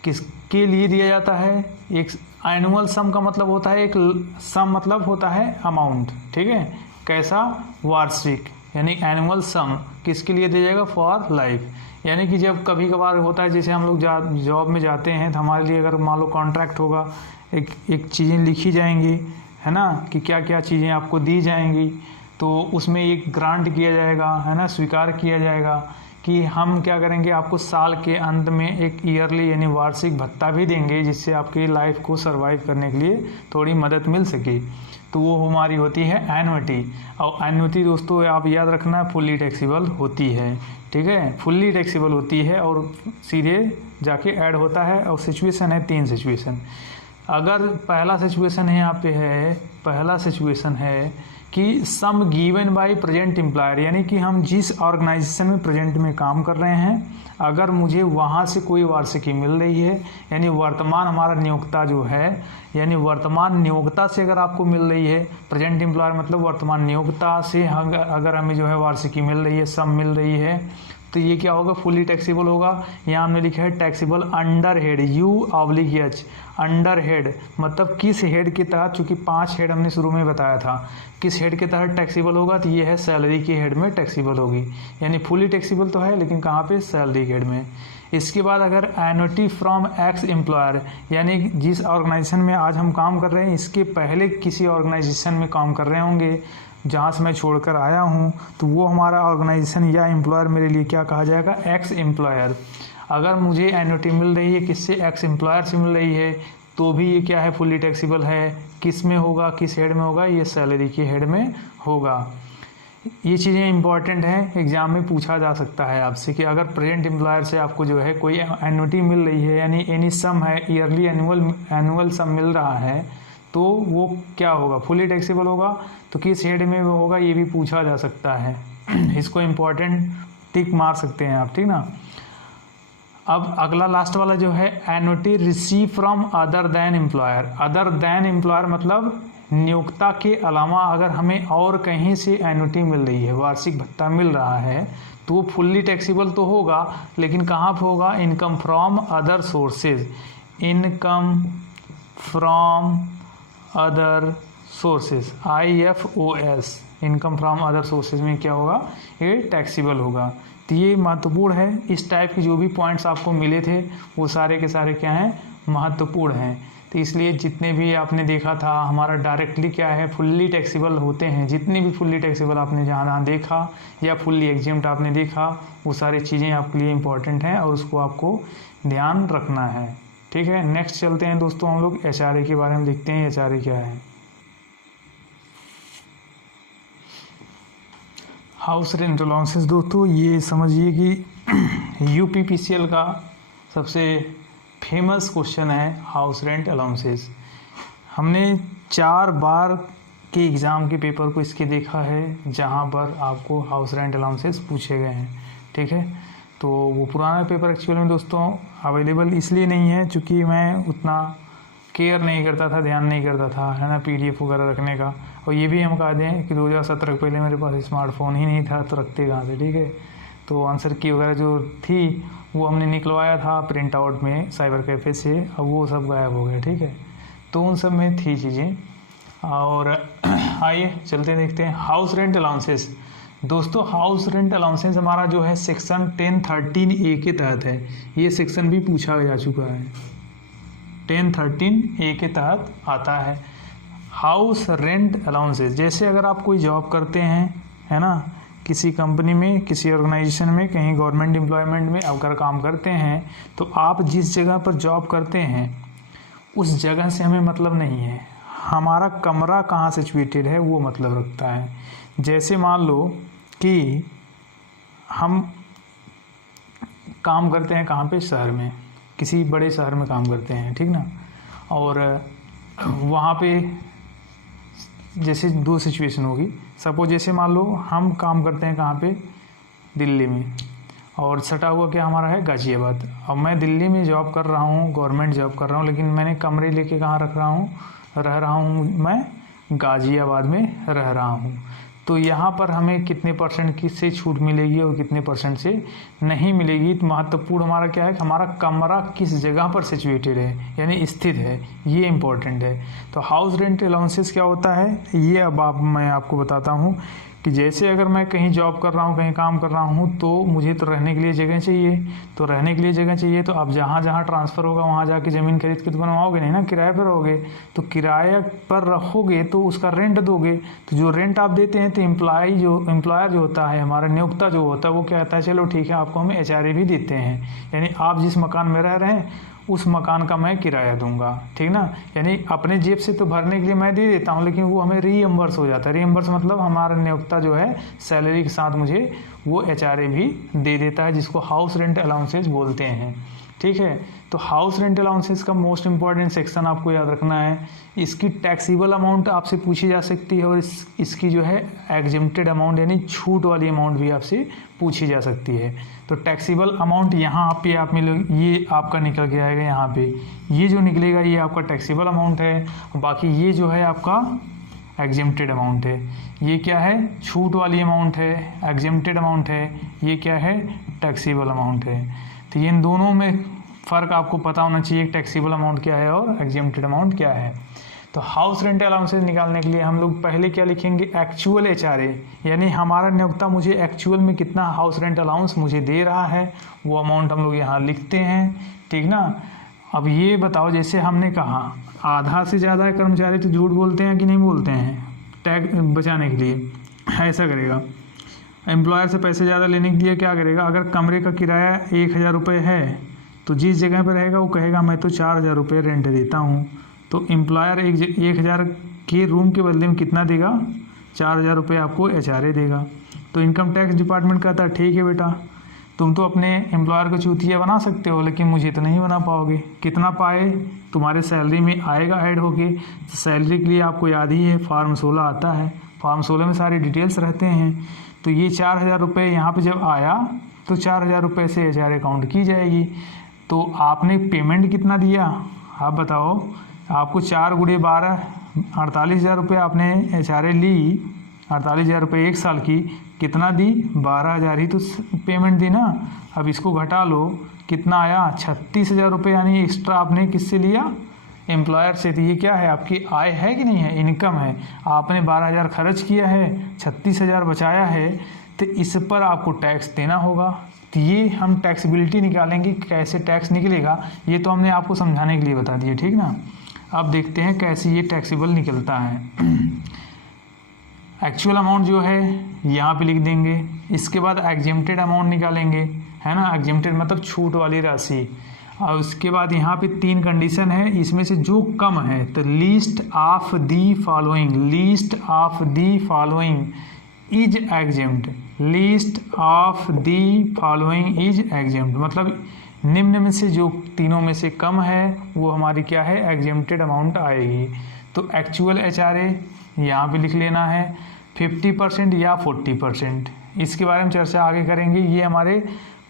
किसके लिए दिया जाता है? एक एनुअल सम का मतलब होता है, एक सम मतलब होता है अमाउंट, ठीक है। कैसा? वार्षिक, यानी एनुअल सम किसके लिए दिया जाएगा? For life. यानी कि जब कभी कभार होता है, जैसे हम लोग जॉब में जाते हैं तो हमारे लिए अगर मान लो कॉन्ट्रैक्ट होगा, एक चीज़ें लिखी जाएंगी, है ना, कि क्या क्या चीज़ें आपको दी जाएंगी, तो उसमें एक ग्रांट किया जाएगा, है ना, स्वीकार किया जाएगा कि हम क्या करेंगे, आपको साल के अंत में एक ईयरली यानी वार्षिक भत्ता भी देंगे, जिससे आपकी लाइफ को सरवाइव करने के लिए थोड़ी मदद मिल सके। तो वो हमारी होती है एन्युटी। और एन्युटी दोस्तों आप याद रखना फुल्ली टैक्सेबल होती है, ठीक है, फुल्ली टैक्सेबल होती है और सीधे जाके ऐड होता है। और सिचुएशन है 3 सिचुएशन। अगर पहला सिचुएशन है यहाँ पे है, पहला सिचुएशन है कि सम गिवन बाय प्रेजेंट एम्प्लॉयर, यानी कि हम जिस ऑर्गेनाइजेशन में प्रेजेंट में काम कर रहे हैं, अगर मुझे वहाँ से कोई वार्षिकी मिल रही है, यानी वर्तमान हमारा नियोक्ता जो है, यानी वर्तमान नियोक्ता से अगर आपको मिल रही है, प्रेजेंट एम्प्लॉयर मतलब वर्तमान नियोक्ता से अगर हमें जो है वार्षिकी मिल रही है, सम मिल रही है, तो ये क्या होगा? फुली टैक्सेबल होगा। यहाँ हमने लिखा है taxable under head, U/H, under head मतलब किस हेड के तहत, चूँकि 5 हेड हमने शुरू में बताया था, किस हेड के तहत टैक्सेबल होगा, तो ये है सैलरी के हेड में टैक्सेबल होगी। यानी फुली टैक्सेबल तो है, लेकिन कहाँ पे? सैलरी के हेड में। इसके बाद अगर एन्युटी फ्रॉम एक्स एम्प्लॉयर, यानी जिस ऑर्गेनाइजेशन में आज हम काम कर रहे हैं, इसके पहले किसी ऑर्गेनाइजेशन में काम कर रहे होंगे जहाँ से मैं छोड़कर आया हूँ, तो वो हमारा ऑर्गेनाइजेशन या एम्प्लॉयर मेरे लिए क्या कहा जाएगा? X employer. अगर मुझे एन्युटी मिल रही है किससे? एक्स एम्प्लॉयर से मिल रही है, तो भी ये क्या है? फुली टैक्सेबल है। किस में होगा? किस हेड में होगा? ये सैलरी के हेड में होगा। ये चीज़ें इंपॉर्टेंट हैं, एग्जाम में पूछा जा सकता है आपसे कि अगर प्रेजेंट एम्प्लॉयर से आपको जो है कोई एन्युटी मिल रही है, यानी एनी सम है, ईयरली एनुअल सम मिल रहा है, तो वो क्या होगा? फुली टैक्सेबल होगा। तो किस हेड में वो होगा, ये भी पूछा जा सकता है। इसको इम्पोर्टेंट टिक मार सकते हैं आप, ठीक ना। अब अगला लास्ट वाला जो है annuity receive from other than employer. Other than employer मतलब नियोक्ता के अलावा अगर हमें और कहीं से एन्युटी मिल रही है, वार्षिक भत्ता मिल रहा है, तो वो फुल्ली टैक्सेबल तो होगा, लेकिन कहाँ पर होगा? Income from other sources, income from other sources, IFOS, income from other sources में क्या होगा? ये टैक्सेबल होगा। तो ये महत्वपूर्ण है। इस टाइप के जो भी पॉइंट्स आपको मिले थे वो सारे के सारे क्या हैं? महत्वपूर्ण हैं। तो इसलिए जितने भी आपने देखा था हमारा डायरेक्टली क्या है? फुल्ली टैक्सेबल होते हैं। जितने भी फुल्ली टैक्सेबल आपने जहाँ देखा या फुल्ली एग्जेम्प्ट आपने देखा, वो सारी चीज़ें आपके लिए इम्पॉर्टेंट हैं और उसको आपको ध्यान रखना है, ठीक है। नेक्स्ट चलते हैं दोस्तों, हम लोग HRA के बारे में देखते हैं। HRA क्या है? हाउस रेंट अलाउंसेस दोस्तों, ये समझिए कि UPPCL का सबसे फेमस क्वेश्चन है हाउस रेंट अलाउंसेस। हमने 4 बार के एग्ज़ाम के पेपर को इसके देखा है जहाँ पर आपको हाउस रेंट अलाउंसेस पूछे गए हैं, ठीक है। तो वो पुराना पेपर एक्चुअल में दोस्तों अवेलेबल इसलिए नहीं है चूँकि मैं उतना केयर नहीं करता था, ध्यान नहीं करता था, है ना, PDF वगैरह रखने का। और ये भी हम कह दें कि 2017 के पहले मेरे पास स्मार्टफोन ही नहीं था, तो रखते कहाँ से, ठीक है। तो आंसर की वगैरह जो थी वो हमने निकलवाया था प्रिंट आउट में साइबर कैफ़े से, अब वो सब गायब हो गया, ठीक है। तो उन सब में थी चीज़ें। और आइए चलते देखते हैं हाउस रेंट अलाउंसेस। दोस्तों हाउस रेंट अलाउंसेस हमारा जो है सेक्शन 1013A के तहत है। ये सेक्शन भी पूछा जा चुका है, 1013A के तहत आता है हाउस रेंट अलाउंसेस। जैसे अगर आप कोई जॉब करते हैं, है ना, किसी कंपनी में, किसी ऑर्गेनाइजेशन में, कहीं गवर्नमेंट एम्प्लॉयमेंट में अगर काम करते हैं, तो आप जिस जगह पर जॉब करते हैं उस जगह से हमें मतलब नहीं है, हमारा कमरा कहाँ सिचुएटेड है वो मतलब रखता है। जैसे मान लो कि हम काम करते हैं कहाँ पे? शहर में, किसी बड़े शहर में काम करते हैं, ठीक ना। और वहाँ पे जैसे दो सिचुएशन होगी। सपोज जैसे मान लो हम काम करते हैं कहाँ पे, दिल्ली में, और सटा हुआ क्या हमारा है, गाज़ियाबाद। अब मैं दिल्ली में जॉब कर रहा हूँ, गवर्नमेंट जॉब कर रहा हूँ, लेकिन मैंने कमरे लेके कहाँ रह रहा हूँ मैं गाज़ियाबाद में रह रहा हूँ। तो यहाँ पर हमें कितने परसेंट की से छूट मिलेगी और कितने परसेंट से नहीं मिलेगी। तो महत्वपूर्ण हमारा क्या है कि हमारा कमरा किस जगह पर सिचुएटेड है, यानी स्थित है, ये इम्पोर्टेंट है। तो हाउस रेंट अलाउंसेस क्या होता है, ये अब मैं आपको बताता हूँ कि जैसे अगर मैं कहीं जॉब कर रहा हूँ, कहीं काम कर रहा हूँ, तो मुझे तो रहने के लिए जगह चाहिए। तो रहने के लिए जगह चाहिए, तो अब जहाँ जहाँ ट्रांसफ़र होगा वहाँ जाके ज़मीन खरीद के तो बनवाओगे नहीं ना, किराए पर रहोगे। तो किराए पर रखोगे तो उसका रेंट दोगे। तो जो रेंट आप देते हैं, तो एम्प्लॉयर जो होता है, हमारा नियोक्ता जो होता है, वो क्या कहता है, चलो ठीक है, आपको हम HRA भी देते हैं, यानी आप जिस मकान में रह रहे हैं उस मकान का मैं किराया दूंगा, ठीक ना। यानी अपने जेब से तो भरने के लिए मैं दे देता हूँ, लेकिन वो हमें रीइम्बर्स हो जाता है। रीइम्बर्स मतलब हमारा नियोक्ता जो है सैलरी के साथ मुझे वो HRA भी दे देता है, जिसको हाउस रेंट अलाउंसेस बोलते हैं, ठीक है। तो हाउस रेंट अलाउंसेस का मोस्ट इंपॉर्टेंट सेक्शन आपको याद रखना है। इसकी टैक्सीबल अमाउंट आपसे पूछी जा सकती है, और इसकी जो है एग्जेम्प्टेड अमाउंट यानी छूट वाली अमाउंट भी आपसे पूछी जा सकती है। तो टैक्सीबल अमाउंट यहाँ पे आप मिलेगा, ये आपका निकल के आएगा यहाँ पे, ये जो निकलेगा ये आपका टैक्सीबल अमाउंट है। बाकी ये जो है आपका एग्जेम्प्टेड अमाउंट है। ये क्या है, छूट वाली अमाउंट है, एग्जेम्प्टेड अमाउंट है, ये क्या है, टैक्सीबल अमाउंट है। तो इन दोनों में फ़र्क आपको पता होना चाहिए, टैक्सीबल अमाउंट क्या है और एग्जेम्प्टेड अमाउंट क्या है। तो हाउस रेंट अलाउंसेस निकालने के लिए हम लोग पहले क्या लिखेंगे, एक्चुअल HRA, यानी हमारा नियोक्ता मुझे एक्चुअल में कितना हाउस रेंट अलाउंस मुझे दे रहा है, वो अमाउंट हम लोग यहाँ लिखते हैं, ठीक ना। अब ये बताओ, जैसे हमने कहा आधा से ज़्यादा है कर्मचारी तो झूठ बोलते हैं कि नहीं बोलते हैं, टैक्स बचाने के लिए ऐसा करेगा। एम्प्लॉयर से पैसे ज़्यादा लेने के लिए क्या करेगा, अगर कमरे का किराया 1000 रुपये है, तो जिस जगह पर रहेगा वो कहेगा मैं तो 4000 रुपये रेंट देता हूँ। तो एम्प्लॉयर 1000 के रूम के बदले में कितना देगा, 4000 रुपये आपको HRA देगा। तो इनकम टैक्स डिपार्टमेंट कहता है ठीक है बेटा, तुम तो अपने एम्प्लॉयर को चूतिया बना सकते हो, लेकिन मुझे तो नहीं बना पाओगे। कितना पाए, तुम्हारे सैलरी में आएगा ऐड होके। तो सैलरी के लिए आपको याद ही है, फॉर्म 16 आता है, फॉर्म 16 में सारी डिटेल्स रहते हैं। तो ये 4000 रुपये यहाँ पर जब आया तो 4000 रुपये से HRA काउंट की जाएगी। तो आपने पेमेंट कितना दिया, आप बताओ, आपको 4 × 12 48,000 रुपये आपने HRA ली, 48,000 रुपये 1 साल की, कितना दी, 12,000 ही तो पेमेंट दी ना। अब इसको घटा लो, कितना आया, 36,000 रुपये, यानी एक्स्ट्रा आपने किससे लिया, एम्प्लॉयर से। तो ये क्या है, आपकी आय है कि नहीं है, इनकम है। आपने 12,000 खर्च किया है, 36,000 बचाया है, तो इस पर आपको टैक्स देना होगा। तो ये हम टैक्सेबिलिटी निकालेंगे, कैसे टैक्स निकलेगा ये तो हमने आपको समझाने के लिए बता दिया, ठीक ना। अब देखते हैं कैसे ये टैक्सेबल निकलता है। एक्चुअल अमाउंट जो है यहाँ पे लिख देंगे, इसके बाद एग्जेम्प्टेड अमाउंट निकालेंगे, है ना। एग्जेम्प्टेड मतलब छूट वाली राशि। और उसके बाद यहाँ पे 3 कंडीशन है, इसमें से जो कम है, तो least of the following, least of the following is exempt, least of the following is exempt, मतलब निम्न में से जो तीनों में से कम है वो हमारी क्या है, एग्जेम्प्टेड अमाउंट आएगी। तो एक्चुअल HRA यहाँ पे लिख लेना है, 50% या 40%। इसके बारे में चर्चा आगे करेंगे। ये हमारे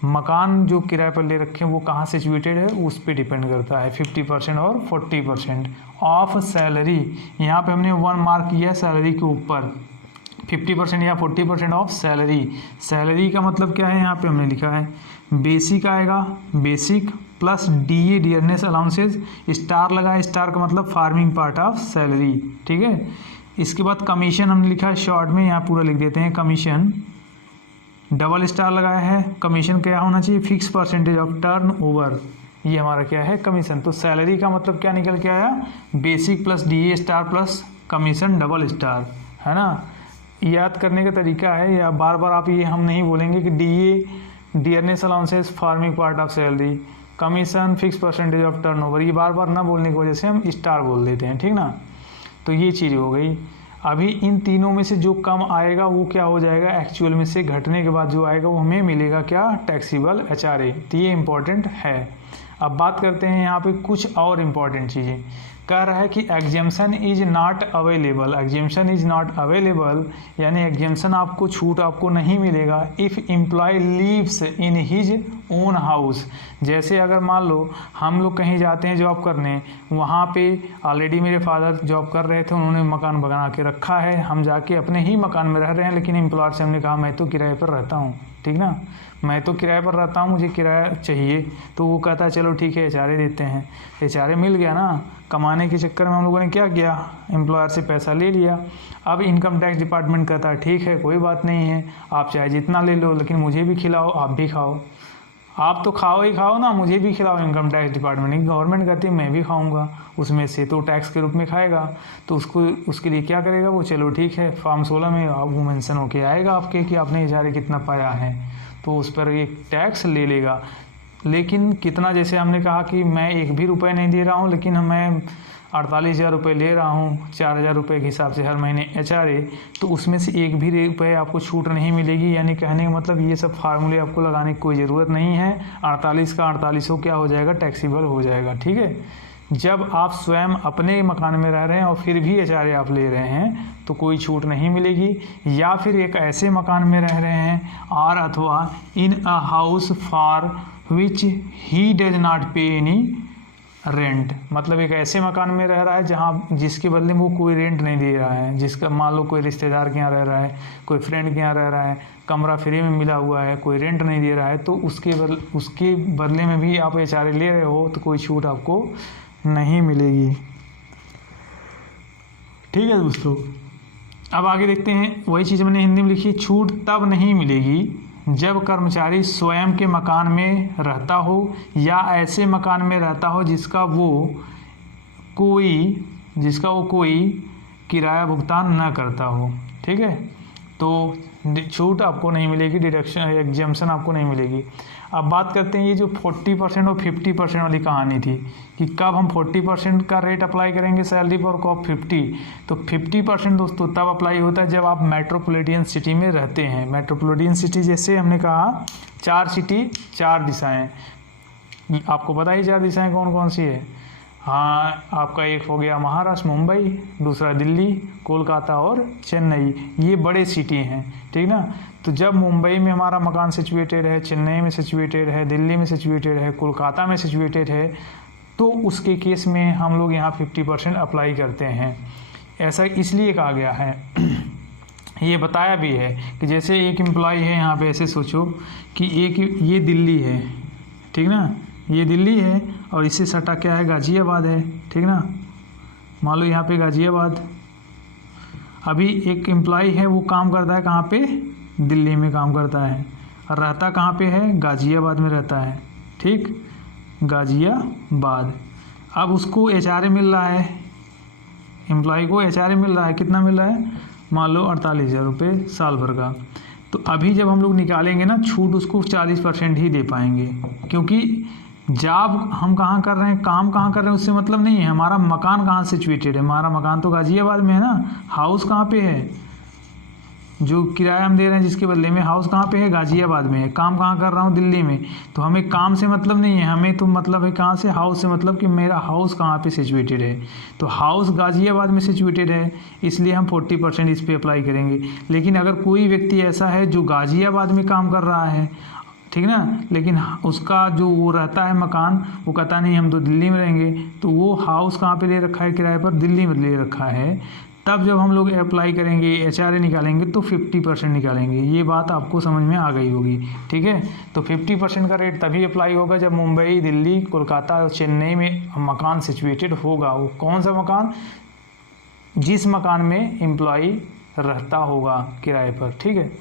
मकान जो किराए पर ले रखे हैं वो कहाँ सिचुएटेड है उस पर डिपेंड करता है, 50% और 40%। ऑफ सैलरी, यहाँ पे हमने 1 मार्क किया है सैलरी के ऊपर, 50% या 40% ऑफ सैलरी। सैलरी का मतलब क्या है, यहाँ पे हमने लिखा है बेसिक आएगा, basic plus DA dearness allowances, star लगा है, स्टार का मतलब फार्मिंग पार्ट ऑफ सैलरी, ठीक है। इसके बाद कमीशन हमने लिखा है शॉर्ट में, यहाँ पूरा लिख देते हैं, कमीशन डबल स्टार लगाया है। कमीशन क्या होना चाहिए, fix percentage of turn over, ये हमारा क्या है, कमीशन। तो सैलरी का मतलब क्या निकल के आया, basic plus DA star plus commission double star, है ना। याद करने का तरीका है, या बार बार आप ये हम नहीं बोलेंगे कि DA dearness allowances farming part of salary, commission fix percentage of turnover, ये बार बार ना बोलने की वजह से हम स्टार बोल देते हैं, ठीक ना। तो ये चीज़ हो गई। अभी इन तीनों में से जो कम आएगा वो क्या हो जाएगा, एक्चुअल में से घटने के बाद जो आएगा वो हमें मिलेगा क्या, टैक्सीबल HRA। तो ये इम्पोर्टेंट है। अब बात करते हैं यहाँ पे कुछ और इम्पॉर्टेंट चीज़ें। कह रहा है कि exemption is not available, exemption is not available यानी एग्जेम्पशन आपको छूट आपको नहीं मिलेगा if employ lives in his own house. जैसे अगर मान लो हम लोग कहीं जाते हैं जॉब करने, वहाँ पे ऑलरेडी मेरे फादर जॉब कर रहे थे, उन्होंने मकान बना के रखा है, हम जाके अपने ही मकान में रह रहे हैं, लेकिन एम्प्लॉयर से हमने कहा मैं तो किराए पर रहता हूँ, ठीक ना, मैं तो किराए पर रहता हूँ, मुझे किराया चाहिए। तो वो कहता है चलो ठीक है HRA देते हैं, HRA मिल गया ना। कमाने के चक्कर में हम लोगों ने क्या किया, एम्प्लॉयर से पैसा ले लिया। अब इनकम टैक्स डिपार्टमेंट कहता है ठीक है कोई बात नहीं है, आप चाहे जितना ले लो, लेकिन मुझे भी खिलाओ, आप भी खाओ। आप तो खाओ ही खाओ ना, मुझे भी खिलाओ। इनकम टैक्स डिपार्टमेंट, गवर्नमेंट कहती है मैं भी खाऊंगा, उसमें से तो टैक्स के रूप में खाएगा। तो उसके लिए क्या करेगा वो, चलो ठीक है फॉर्म 16 में वो मेंशन होके आएगा आपके कि आपने HRA कितना पाया है, तो उस पर एक टैक्स ले लेगा। लेकिन कितना, जैसे हमने कहा कि मैं 1 भी रुपये नहीं दे रहा हूँ, लेकिन मैं 48,000 रुपये ले रहा हूँ 4,000 रुपये के हिसाब से हर महीने HRA, तो उसमें से 1 भी रुपये आपको छूट नहीं मिलेगी। यानी कहने का मतलब ये सब फार्मूले आपको लगाने की कोई ज़रूरत नहीं है। 48 का 48 क्या हो जाएगा, टैक्सीबल हो जाएगा, ठीक है। जब आप स्वयं अपने मकान में रह रहे हैं और फिर भी HRA आप ले रहे हैं तो कोई छूट नहीं मिलेगी। या फिर एक ऐसे मकान में रह रहे हैं और अथवा in a house for which he does not pay any rent, मतलब एक ऐसे मकान में रह रहा है जहाँ जिसके बदले में वो कोई रेंट नहीं दे रहा है। जिसका मान लो कोई रिश्तेदार के यहाँ रह रहा है, कोई फ्रेंड के यहाँ रह रहा है, कमरा फ्री में मिला हुआ है, कोई रेंट नहीं दे रहा है, तो उसके बदले में भी आप HRA ले रहे हो तो कोई छूट आपको नहीं मिलेगी, ठीक है दोस्तों। अब आगे देखते हैं, वही चीज़ मैंने हिंदी में लिखी, छूट तब नहीं मिलेगी जब कर्मचारी स्वयं के मकान में रहता हो या ऐसे मकान में रहता हो जिसका वो कोई किराया भुगतान न करता हो, ठीक है। तो छूट आपको नहीं मिलेगी, डिडक्शन एग्जेम्पशन आपको नहीं मिलेगी। अब बात करते हैं ये जो 40% और 50% वाली कहानी थी कि कब हम 40% का रेट अप्लाई करेंगे सैलरी पर, कब 50। तो 50% दोस्तों तब अप्लाई होता है जब आप मेट्रोपॉलिटन सिटी में रहते हैं। मेट्रोपॉलिटन सिटी जैसे हमने कहा 4 सिटी 4 दिशाएं, आपको पता ही 4 दिशाएं कौन कौन सी है। हाँ, आपका एक हो गया महाराष्ट्र मुंबई, दूसरा दिल्ली, कोलकाता और चेन्नई, ये बड़े सिटी हैं, ठीक ना। तो जब मुंबई में हमारा मकान सिचुएटेड है, चेन्नई में सिचुएटेड है, दिल्ली में सिचुएटेड है, कोलकाता में सिचुएटेड है, तो उसके केस में हम लोग यहाँ 50% अप्लाई करते हैं। ऐसा इसलिए कहा गया है ये बताया भी है कि जैसे एक एम्प्लॉय है यहाँ पे, ऐसे सोचो कि एक ये दिल्ली है, ठीक ना, ये दिल्ली है और इससे सटा क्या है, गाज़ियाबाद है, ठीक ना। मान लो यहाँ पे गाज़ियाबाद, अभी एक एम्प्लॉय है वो काम करता है कहाँ पे, दिल्ली में काम करता है और रहता कहाँ पे है, गाज़ियाबाद में रहता है, ठीक, गाज़ियाबाद। अब उसको HRA मिल रहा है, एम्प्लॉय को HRA मिल रहा है, कितना मिल रहा है, मान लो 48,000 रुपये साल भर का। तो अभी जब हम लोग निकालेंगे ना छूट, उसको 40% ही दे पाएंगे, क्योंकि जॉब हम कहाँ कर रहे हैं, काम कहाँ कर रहे हैं उससे मतलब नहीं है, हमारा मकान कहाँ सिचुएटेड है। हमारा मकान तो गाज़ियाबाद में है ना, हाउस कहाँ पे है, जो किराया हम दे रहे हैं जिसके बदले में, हाउस कहाँ पे है, गाज़ियाबाद में है। काम कहाँ कर रहा हूँ, दिल्ली में। तो हमें काम से मतलब नहीं है, हमें तो मतलब है कहाँ से, हाउस से, मतलब कि मेरा हाउस कहाँ पे सिचुएटेड है। तो हाउस गाज़ियाबाद में सिचुएटेड है, इसलिए हम 40% इस पर अप्लाई करेंगे। लेकिन अगर कोई व्यक्ति ऐसा है जो गाज़ियाबाद में काम कर रहा है, ठीक ना, लेकिन उसका जो वो रहता है मकान, वो कहता नहीं हम तो दिल्ली में रहेंगे, तो वो हाउस कहाँ पे ले रखा है किराए पर, दिल्ली में ले रखा है। तब जब हम लोग अप्लाई करेंगे, HRA निकालेंगे तो 50% निकालेंगे। ये बात आपको समझ में आ गई होगी, ठीक है। तो 50% का रेट तभी अप्लाई होगा जब मुंबई, दिल्ली, कोलकाता और चेन्नई में मकान सिचुएटेड होगा। वो कौन सा मकान, जिस मकान में एम्प्लॉय रहता होगा किराए पर, ठीक है।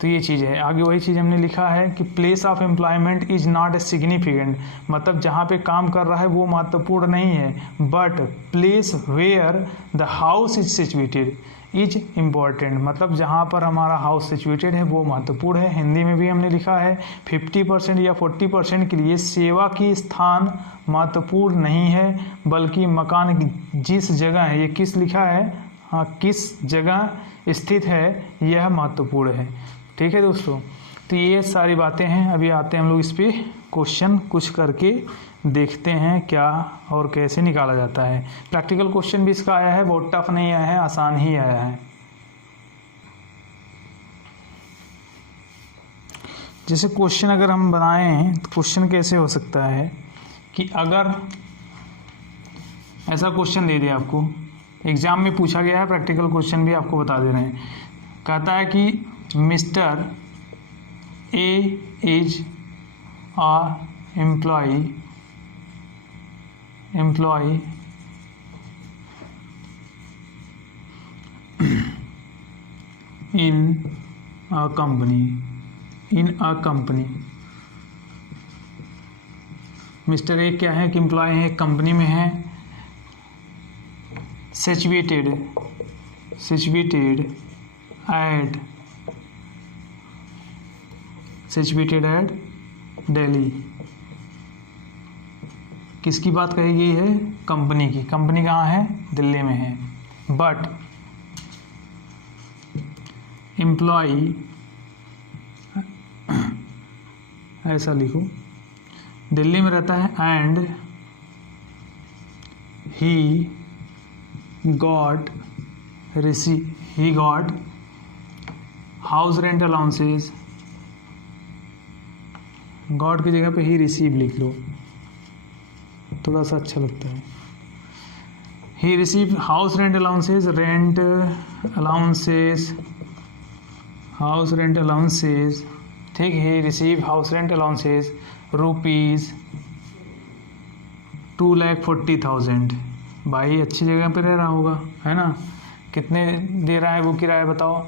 तो ये चीज़ है। आगे वही चीज़ हमने लिखा है कि place of employment is not a significant, मतलब जहाँ पे काम कर रहा है वो महत्वपूर्ण नहीं है, but place where the house is situated is important, मतलब जहाँ पर हमारा हाउस सिचुएटेड है वो महत्वपूर्ण है। हिंदी में भी हमने लिखा है 50% या 40% के लिए सेवा की स्थान महत्वपूर्ण नहीं है, बल्कि मकान जिस जगह है, ये किस लिखा है, हाँ, किस जगह स्थित है यह महत्वपूर्ण है, ठीक है दोस्तों। तो ये सारी बातें हैं। अभी आते हैं हम लोग इस पे क्वेश्चन कुछ करके देखते हैं क्या और कैसे निकाला जाता है। प्रैक्टिकल क्वेश्चन भी इसका आया है, बहुत टफ नहीं आया है, आसान ही आया है। जैसे क्वेश्चन अगर हम बनाएं तो क्वेश्चन कैसे हो सकता है कि अगर ऐसा क्वेश्चन दे दिया आपको, एग्ज़ाम में पूछा गया है, प्रैक्टिकल क्वेश्चन भी आपको बता दे रहे हैं। कहता है कि mister A is a employ in a company. Mister A क्या है कि एम्प्लॉय है, एक कंपनी में है, सिचुएटेड एट दिल्ली। किसकी बात कही गई है? कंपनी की। कंपनी कहाँ है? दिल्ली में है। बट एम्प्लॉय, ऐसा लिखो, दिल्ली में रहता है and he got house rent allowances. God की जगह पे ही रिसीव लिख लो, थोड़ा सा अच्छा लगता है। He receive house rent allowances, house rent allowances, ठीक है। Receive house rent allowances ₹2,40,000। भाई अच्छी जगह पे रह रहा होगा, है ना। कितने दे रहा है वो किराया बताओ?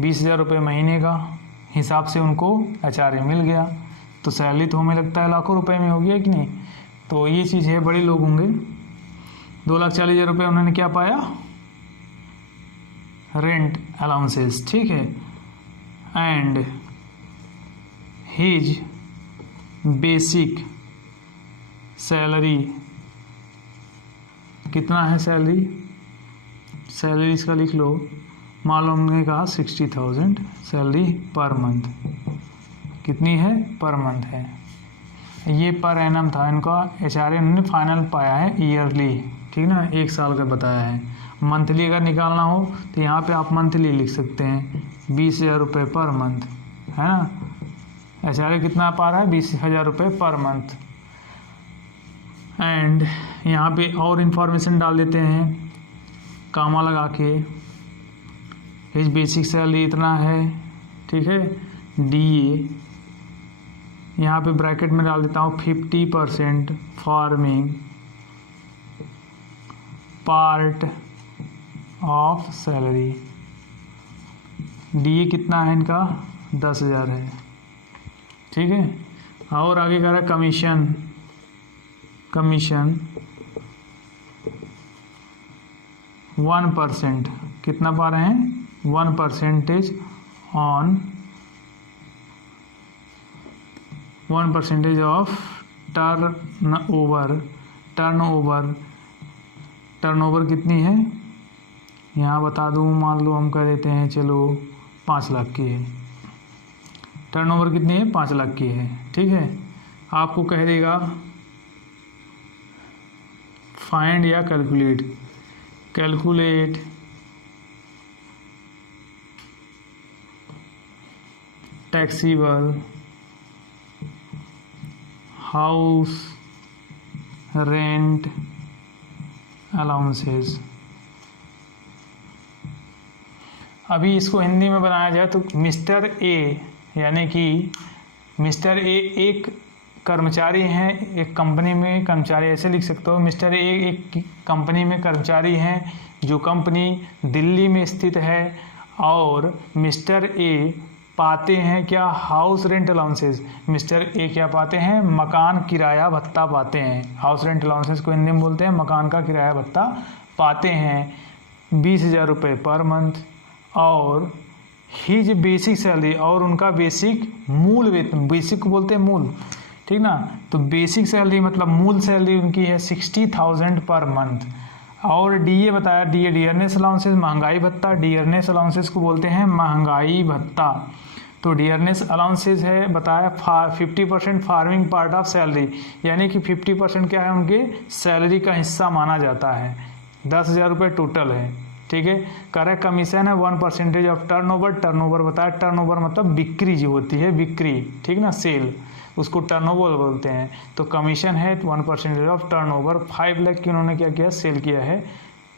20,000 रुपये महीने का हिसाब से उनको HRA मिल गया, तो सैलरी तो हमें लगता है लाखों रुपए में हो गया कि नहीं। तो ये चीज़ है, बड़े लोग होंगे। 2,40,000 रुपये उन्होंने क्या पाया? रेंट अलाउंसेस, ठीक है। एंड हिज बेसिक सैलरी, कितना है सैलरी इसका लिख लो। मान लो हमने कहा 60,000 सैलरी पर मंथ। कितनी है? पर मंथ है। ये पर एनम था इनका, HRA उन्होंने फाइनल पाया है ईयरली, ठीक ना, 1 साल का बताया है। मंथली अगर निकालना हो तो यहाँ पे आप मंथली लिख सकते हैं, 20,000 रुपये पर मंथ, है ना। HRA कितना पा रहा है? 20,000 रुपये पर मंथ। एंड यहाँ पे और इन्फॉर्मेशन डाल देते हैं कामा लगा के, हिज बेसिक सैलरी इतना है, ठीक है। DA यहाँ पे ब्रैकेट में डाल देता हूँ 50% farming part of salary. DA कितना है इनका? 10,000 है, ठीक है। और आगे कह रहा है कमीशन 1%, कितना पा रहे हैं? 1% ऑन 1% ऑफ टर्नओवर कितनी है? यहाँ बता दूँ, मान लो हम कह देते हैं चलो 5 लाख की है। टर्नओवर कितनी है? 5 लाख की है, ठीक है। आपको कह देगा फाइंड या calculate taxable house rent allowances. अभी इसको हिंदी में बनाया जाए तो मिस्टर ए, यानी कि मिस्टर ए एक कर्मचारी हैं, एक कंपनी में कर्मचारी, ऐसे लिख सकते हो। मिस्टर ए एक कंपनी में कर्मचारी हैं जो कंपनी दिल्ली में स्थित है, और मिस्टर ए पाते हैं क्या? House rent allowances. Mister A क्या पाते हैं? मकान किराया भत्ता पाते हैं। हाउस रेंट अलाउंसेस को हिंदी में बोलते हैं मकान का किराया भत्ता पाते हैं 20,000 रुपये पर मंथ। और हिज बेसिक सैलरी, और उनका बेसिक मूल वेतन, बेसिक को बोलते हैं मूल, ठीक ना। तो बेसिक सैलरी मतलब मूल सैलरी उनकी है 60,000 पर मंथ। और DA बताया, डियरनेस अलाउंसेस महंगाई भत्ता, डियरनेस अलाउंसेस को बोलते हैं महंगाई भत्ता। तो डियरनेस अलाउंसेस है बताया 50% फार्मिंग पार्ट ऑफ सैलरी, यानी कि 50% क्या है उनके सैलरी का हिस्सा माना जाता है। 10,000 रुपये टोटल है, ठीक है। करेक्ट कमीशन है 1% ऑफ टर्नओवर। टर्नओवर बताया, टर्नओवर मतलब बिक्री जो होती है, बिक्री, ठीक ना, सेल, उसको टर्नओवर बोलते हैं। तो कमीशन है 1% ऑफ टर्नओवर। 5 लाख की उन्होंने क्या किया, सेल किया है,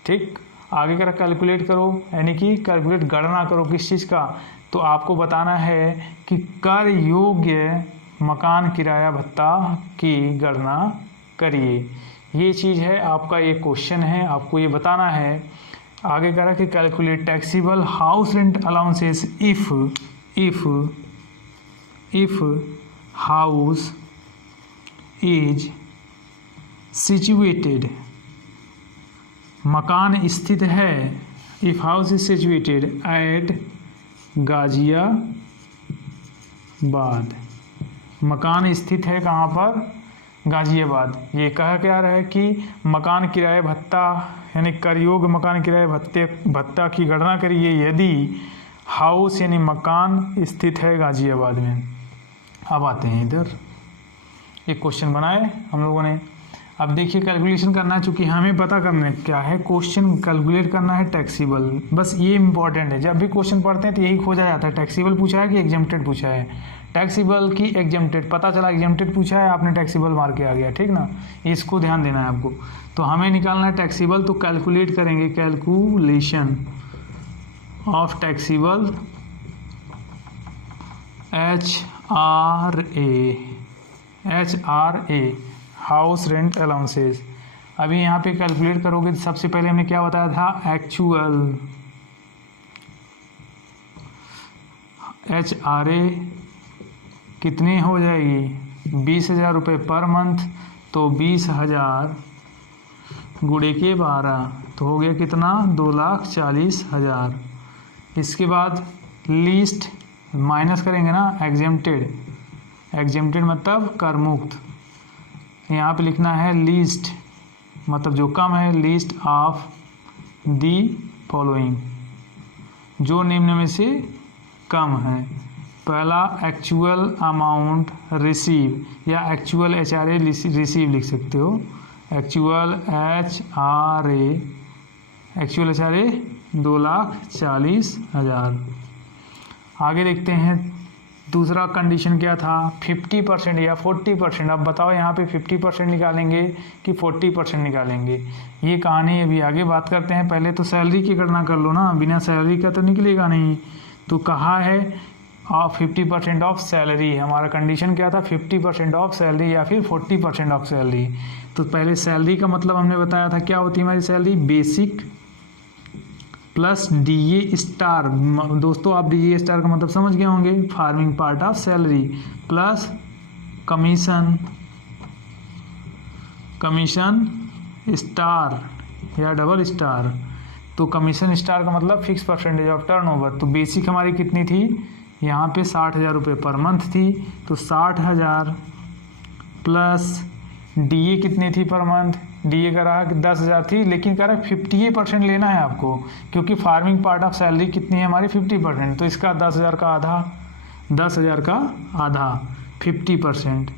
ठीक। आगे करा कैलकुलेट करो, यानी कि कैलकुलेट गणना करो किस चीज़ का, तो आपको बताना है कि कर योग्य मकान किराया भत्ता की गणना करिए। ये चीज़ है आपका, ये क्वेश्चन है, आपको ये बताना है। आगे करा कि calculate taxable house rent allowances if house is situated, मकान स्थित है, if house is situated at Ghaziabad, मकान स्थित है कहाँ पर, गाजियाबाद। ये कहा क्या रहा है कि मकान किराए भत्ता यानी कर योग्य मकान किराए भत्ता की गणना करिए यदि हाउस यानी मकान स्थित है गाजियाबाद में। अब आते हैं इधर, एक क्वेश्चन बनाए हम लोगों ने। अब देखिए कैलकुलेशन करना है, चूँकि हमें पता करना क्या है, क्वेश्चन कैलकुलेट करना है टैक्सीबल, बस ये इंपॉर्टेंट है। जब भी क्वेश्चन पढ़ते हैं तो यही खोजा जाता है, टैक्सीबल पूछा है कि एग्जेम्प्टेड पूछा है। टैक्सीबल की एग्जेम्प्टेड, पता चला एग्जेम्प्टेड पूछा है, आपने टैक्सीबल मार के आ गया, ठीक ना, इसको ध्यान देना है आपको। तो हमें निकालना है टैक्सीबल, तो कैलकुलेट करेंगे, calculation of taxable HRA house rent allowances. अभी यहाँ पे कैलकुलेट करोगे तो सबसे पहले हमने क्या बताया था, एक्चुअल HRA कितनी हो जाएगी, 20,000 रुपये पर मंथ, तो 20,000 गुणे के 12 तो हो गया कितना, 2,40,000। इसके बाद लीस्ट माइनस करेंगे ना, एग्जेम्प्टेड मतलब कर मुक्त, यहाँ पे लिखना है लीस्ट मतलब जो कम है, लीस्ट ऑफ दी फॉलोइंग, जो निम्न में से कम है। पहला एक्चुअल अमाउंट रिसीव या एक्चुअल HRA रिसीव लिख सकते हो, एक्चुअल HRA 2,40,000। आगे देखते हैं दूसरा कंडीशन क्या था, 50% या 40%। अब बताओ यहाँ पे 50% निकालेंगे कि 40% निकालेंगे, ये कहानी अभी आगे बात करते हैं। पहले तो सैलरी की गणना कर लो ना, बिना सैलरी का तो निकलेगा नहीं। तो कहा है 50% ऑफ सैलरी, हमारा कंडीशन क्या था, 50% ऑफ सैलरी या फिर 40% ऑफ सैलरी। तो पहले सैलरी का मतलब हमने बताया था क्या होती है हमारी salary, basic plus DA star. दोस्तों आप DA स्टार का मतलब समझ गए होंगे, farming part of salary, plus commission star या डबल स्टार। तो कमीशन स्टार का मतलब फिक्स परसेंटेज ऑफ टर्नओवर। तो बेसिक हमारी कितनी थी, यहाँ पे 60,000 रुपये पर मंथ थी, तो 60,000 प्लस DA कितनी थी पर मंथ, DA का रहा कि 10,000 थी, लेकिन कह रहा है 58% लेना है आपको, क्योंकि फार्मिंग पार्ट ऑफ सैलरी कितनी है हमारी 50%। तो इसका 10,000 का आधा, 10,000 का आधा 50%,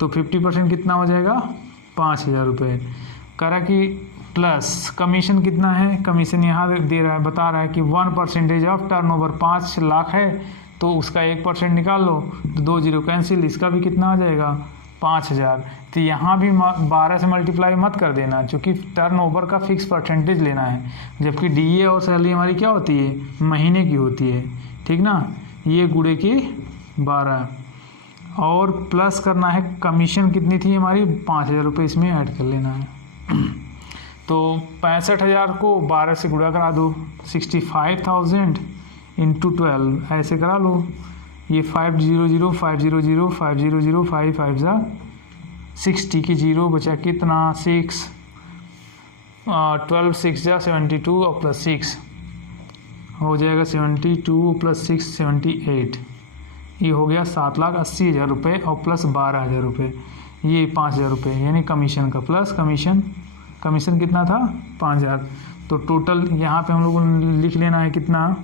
तो 50% कितना हो जाएगा, 5,000 रुपये। कह रहा कि प्लस कमीशन कितना है, कमीशन यहाँ दे रहा है, बता रहा है कि 1% ऑफ टर्नओवर, 5 लाख है तो उसका 1% निकाल लो, तो 2 0 कैंसिल, इसका भी कितना आ जाएगा, 5,000। तो यहाँ भी 12 से मल्टीप्लाई मत कर देना, क्योंकि टर्नओवर का फिक्स परसेंटेज लेना है, जबकि DA और सैलरी हमारी क्या होती है, महीने की होती है, ठीक ना। ये गुणे के 12 और प्लस करना है, कमीशन कितनी थी हमारी, 5,000 रुपये इसमें ऐड कर लेना है। तो 65,000 को 12 से गुणा करा दो, 65,000 इंटू 12 ऐसे करा लो। ये 500 500 500 5 5 जा 60 की 0 बचा कितना 6, 12 6 जा 72 और प्लस 6 हो जाएगा 72 प्लस 6 78। ये हो गया 7,80,000 रुपये और प्लस 12,000 रुपये, ये 5,000 रुपये यानी कमीशन का, प्लस कमीशन कितना था 5,000। तो टोटल यहाँ पे हम लोगों को लिख लेना है कितना,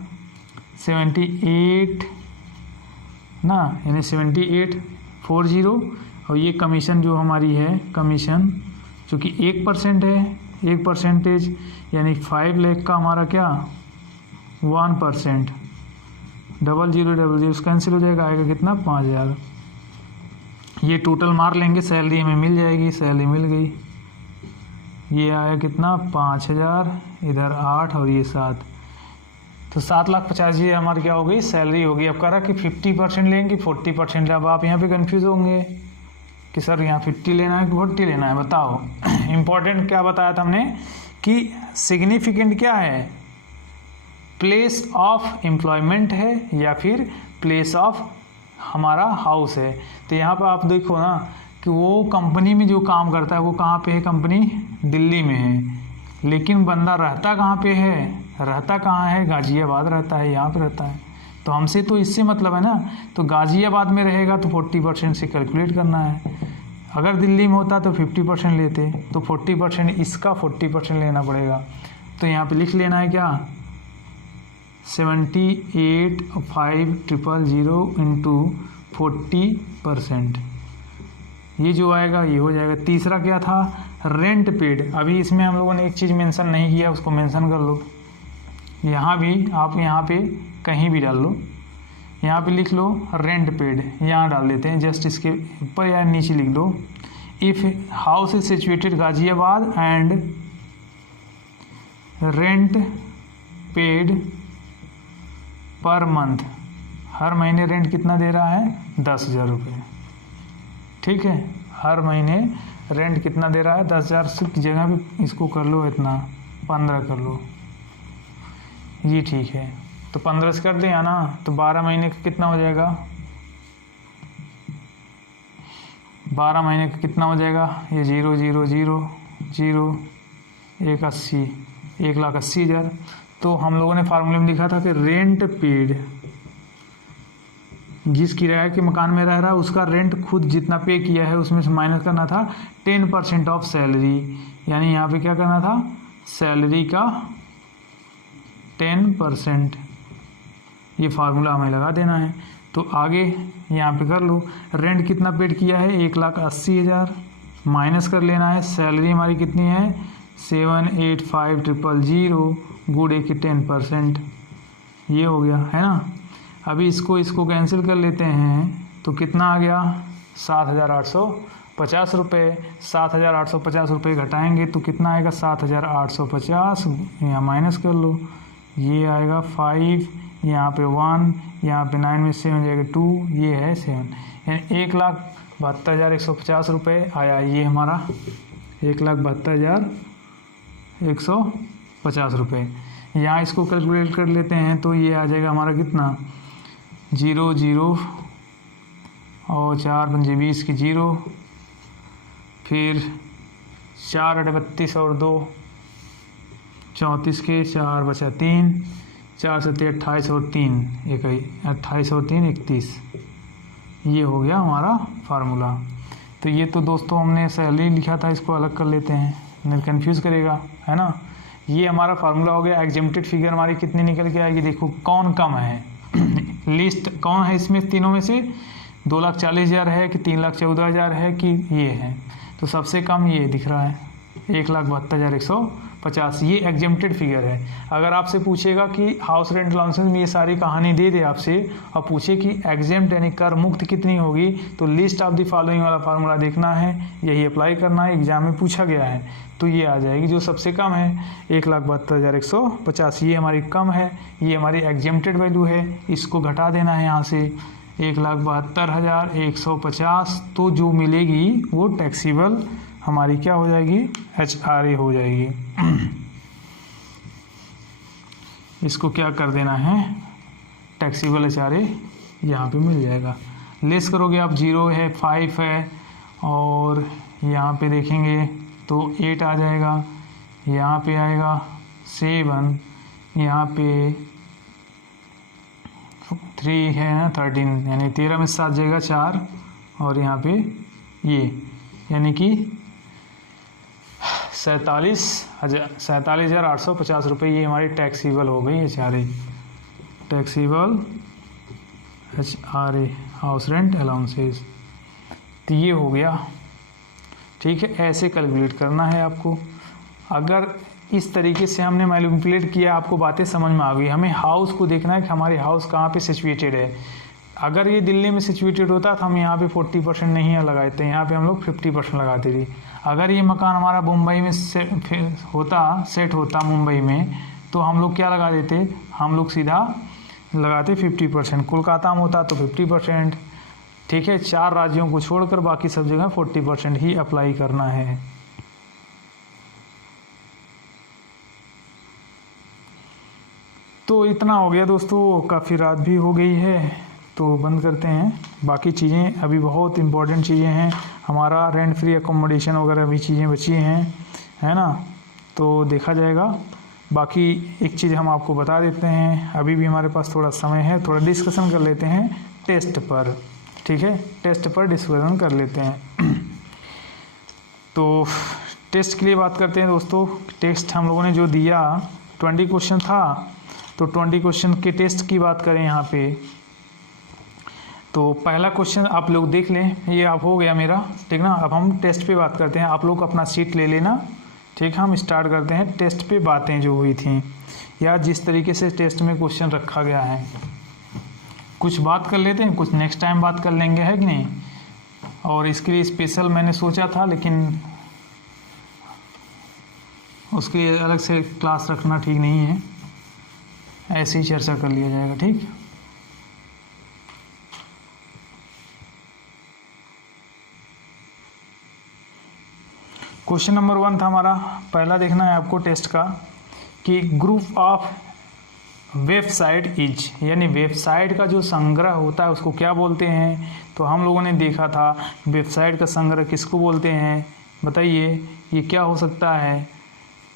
78 ना, यानी 7840। और ये कमीशन जो हमारी है, कमीशन जो कि 1% है, 1% यानी 5 लाख का हमारा क्या 1%, 0000 कैंसिल हो जाएगा, आएगा कितना 5000। ये टोटल मार लेंगे, सैलरी हमें मिल जाएगी, सैलरी मिल गई। ये आया कितना 5000, इधर 8 और ये 7, तो 7,50,000 ये हमारी क्या हो गई सैलरी होगी। अब कह रहा कि 50% लेंगे 40%। अब आप यहाँ पे कंफ्यूज होंगे कि सर यहाँ 50 लेना है कि 40 लेना है, बताओ। इम्पोर्टेंट क्या बताया था हमने कि सिग्निफिकेंट क्या है, प्लेस ऑफ एम्प्लॉयमेंट है या फिर प्लेस ऑफ हमारा हाउस है। तो यहाँ पर आप देखो ना कि वो कंपनी में जो काम करता है वो कहाँ पे है, कंपनी दिल्ली में है, लेकिन बंदा रहता कहाँ पे है, रहता कहाँ है, गाज़ियाबाद रहता है, यहाँ पे रहता है। तो हमसे तो इससे मतलब है ना, तो गाज़ियाबाद में रहेगा तो 40% से कैलकुलेट करना है। अगर दिल्ली में होता तो 50% लेते, तो 40% इसका 40% लेना पड़ेगा। तो यहाँ पे लिख लेना है क्या 78,500 इंटू 40%, ये जो आएगा ये हो जाएगा। तीसरा क्या था, रेंट पेड। अभी इसमें हम लोगों ने एक चीज़ मेंशन नहीं किया, उसको मेंशन कर लो। यहाँ भी आप यहाँ पे कहीं भी डाल लो, यहाँ पे लिख लो रेंट पेड, यहाँ डाल देते हैं, जस्ट इसके ऊपर या नीचे लिख दो। If house is situated Ghaziabad and rent paid पर मंथ, हर महीने रेंट कितना दे रहा है 10,000 रुपये, ठीक है। हर महीने रेंट कितना दे रहा है 10,000 की जगह भी इसको कर लो इतना 15 कर लो, ये ठीक है। तो 15 से कर दें ना, तो 12 महीने का कितना हो जाएगा, 12 महीने का कितना हो जाएगा, ये 0 0 0 0 180, 1,80,000। तो हम लोगों ने फार्मूले में लिखा था कि रेंट पेड, जिस किराए के मकान में रह रहा है उसका रेंट खुद जितना पे किया है उसमें से माइनस करना था 10% ऑफ सैलरी, यानी यहाँ पे क्या करना था सैलरी का 10%, ये फार्मूला हमें लगा देना है। तो आगे यहाँ पे कर लो, रेंट कितना पेड किया है 1,80,000, माइनस कर लेना है सैलरी हमारी कितनी है 7,85,000 गुणे की 10%, ये हो गया है ना। अभी इसको कैंसिल कर लेते हैं तो कितना आ गया 7,850 रुपये। 7,850 रुपये घटाएंगे तो कितना आएगा 7,850, यहाँ माइनस कर लो, ये आएगा 5, यहाँ पे 1, यहाँ पे 9 में 7 जाएगा 2, ये है 7, यानी 1,72,150 रुपये आया। ये हमारा 1,72,150 रुपये। यहाँ इसको कैलकुलेट कर लेते हैं तो ये आ जाएगा हमारा कितना 0 0 और 4 पंजे 20 की 0, फिर 4 8 32 और 2 34 के 4 बचा 3, 4 7 28 और 3 28 और 3 31, ये हो गया हमारा फार्मूला। तो ये तो दोस्तों हमने सैलरी लिखा था, इसको अलग कर लेते हैं, नहीं कन्फ्यूज़ करेगा, है ना। ये हमारा फार्मूला हो गया। एग्जेम्प्टेड फिगर हमारी कितनी निकल के आएगी, देखो कौन कम है लिस्ट कौन है इसमें तीनों में से, 2,40,000 है कि 3,14,000 है कि ये है, तो सबसे कम ये दिख रहा है 1,72,150, ये एग्जेम्प्टेड फिगर है। अगर आपसे पूछेगा कि हाउस रेंट अलाउंसेस में ये सारी कहानी दे दे आपसे और पूछे कि एग्जेम्प्ट यानी कर मुक्त कितनी होगी, तो लिस्ट ऑफ द फॉलोइंग वाला फार्मूला देखना है, यही अप्लाई करना है, एग्जाम में पूछा गया है, तो ये आ जाएगी जो सबसे कम है 1,72,150, ये हमारी कम है, ये हमारी एग्जेम्प्टेड वैल्यू है, इसको घटा देना है यहाँ से 1,72,150, तो जो मिलेगी वो टैक्सीबल हमारी क्या हो जाएगी HRA हो जाएगी। इसको क्या कर देना है टैक्सीबल HRA यहाँ पे मिल जाएगा। लेस करोगे आप 0 है 5 है और यहाँ पे देखेंगे तो 8 आ जाएगा, यहाँ पे आएगा 7, यहाँ पे 3 है ना 13, यानी 13 में 7 जाएगा 4 और यहाँ पे ये यानी कि 47,850 रुपये, ये हमारी टैक्सीबल हो गई HRA, taxable HRA house rent allowances. तो ये हो गया, ठीक है। ऐसे कैलकुलेट करना है आपको। अगर इस तरीके से हमने मैनिपुलेट किया, आपको बातें समझ में आ गई। हमें हाउस को देखना है कि हमारे हाउस कहाँ पे सिचुएटेड है। अगर ये दिल्ली में सिचुएटेड होता तो हम यहाँ पे 40% नहीं लगाए थे, यहाँ पे हम लोग 50% लगाते थे। अगर ये मकान हमारा मुंबई में सेट होता मुंबई में, तो हम लोग क्या लगा देते, हम लोग सीधा लगाते 50%। कोलकाता में होता तो 50%, ठीक है। 4 राज्यों को छोड़कर बाकी सब जगह 40% ही अप्लाई करना है। तो इतना हो गया दोस्तों, काफ़ी रात भी हो गई है, तो बंद करते हैं। बाकी चीज़ें अभी बहुत इंपॉर्टेंट चीज़ें हैं, हमारा रेंट फ्री अकोमोडेशन वगैरह भी चीज़ें बची हैं, है ना, तो देखा जाएगा। बाकी एक चीज़ हम आपको बता देते हैं, अभी भी हमारे पास थोड़ा समय है, थोड़ा डिस्कशन कर लेते हैं टेस्ट पर, ठीक है। टेस्ट पर डिस्कशन कर लेते हैं। तो टेस्ट के लिए बात करते हैं दोस्तों। टेस्ट हम लोगों ने जो दिया 20 क्वेश्चन था, तो 20 क्वेश्चन के टेस्ट की बात करें यहाँ पे, तो पहला क्वेश्चन आप लोग देख लें, ये आप हो गया मेरा, ठीक ना। अब हम टेस्ट पे बात करते हैं, आप लोग अपना सीट ले लेना, ठीक है। हम स्टार्ट करते हैं टेस्ट पे बातें जो हुई थी, या जिस तरीके से टेस्ट में क्वेश्चन रखा गया है। कुछ बात कर लेते हैं, कुछ नेक्स्ट टाइम बात कर लेंगे, है कि नहीं। और इसके लिए स्पेशल मैंने सोचा था, लेकिन उसके लिए अलग से क्लास रखना ठीक नहीं है, ऐसे ही चर्चा कर लिया जाएगा, ठीक। क्वेश्चन नंबर 1 था हमारा, पहला देखना है आपको टेस्ट का, कि ग्रुप ऑफ वेबसाइट इज, यानी वेबसाइट का जो संग्रह होता है उसको क्या बोलते हैं। तो हम लोगों ने देखा था वेबसाइट का संग्रह किसको बोलते हैं, बताइए ये क्या हो सकता है।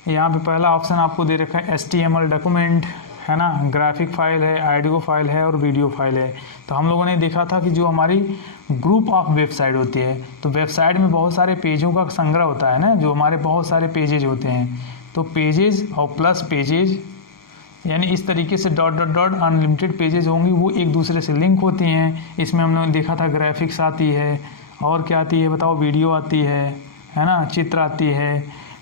यहाँ पे पहला ऑप्शन आपको दे रखा है HTML डॉक्यूमेंट, है ना, ग्राफिक फाइल है, ऑडियो फाइल है और वीडियो फाइल है। तो हम लोगों ने देखा था कि जो हमारी ग्रुप ऑफ वेबसाइट होती है, तो वेबसाइट में बहुत सारे पेजों का संग्रह होता है ना, जो हमारे बहुत सारे पेजेज होते हैं। तो पेजेज और प्लस पेजेज, यानी इस तरीके से dot dot dot unlimited pages होंगी, वो एक दूसरे से लिंक होती हैं। इसमें हमने देखा था ग्राफिक्स आती है, और क्या आती है बताओ, वीडियो आती है ना, चित्र आती है।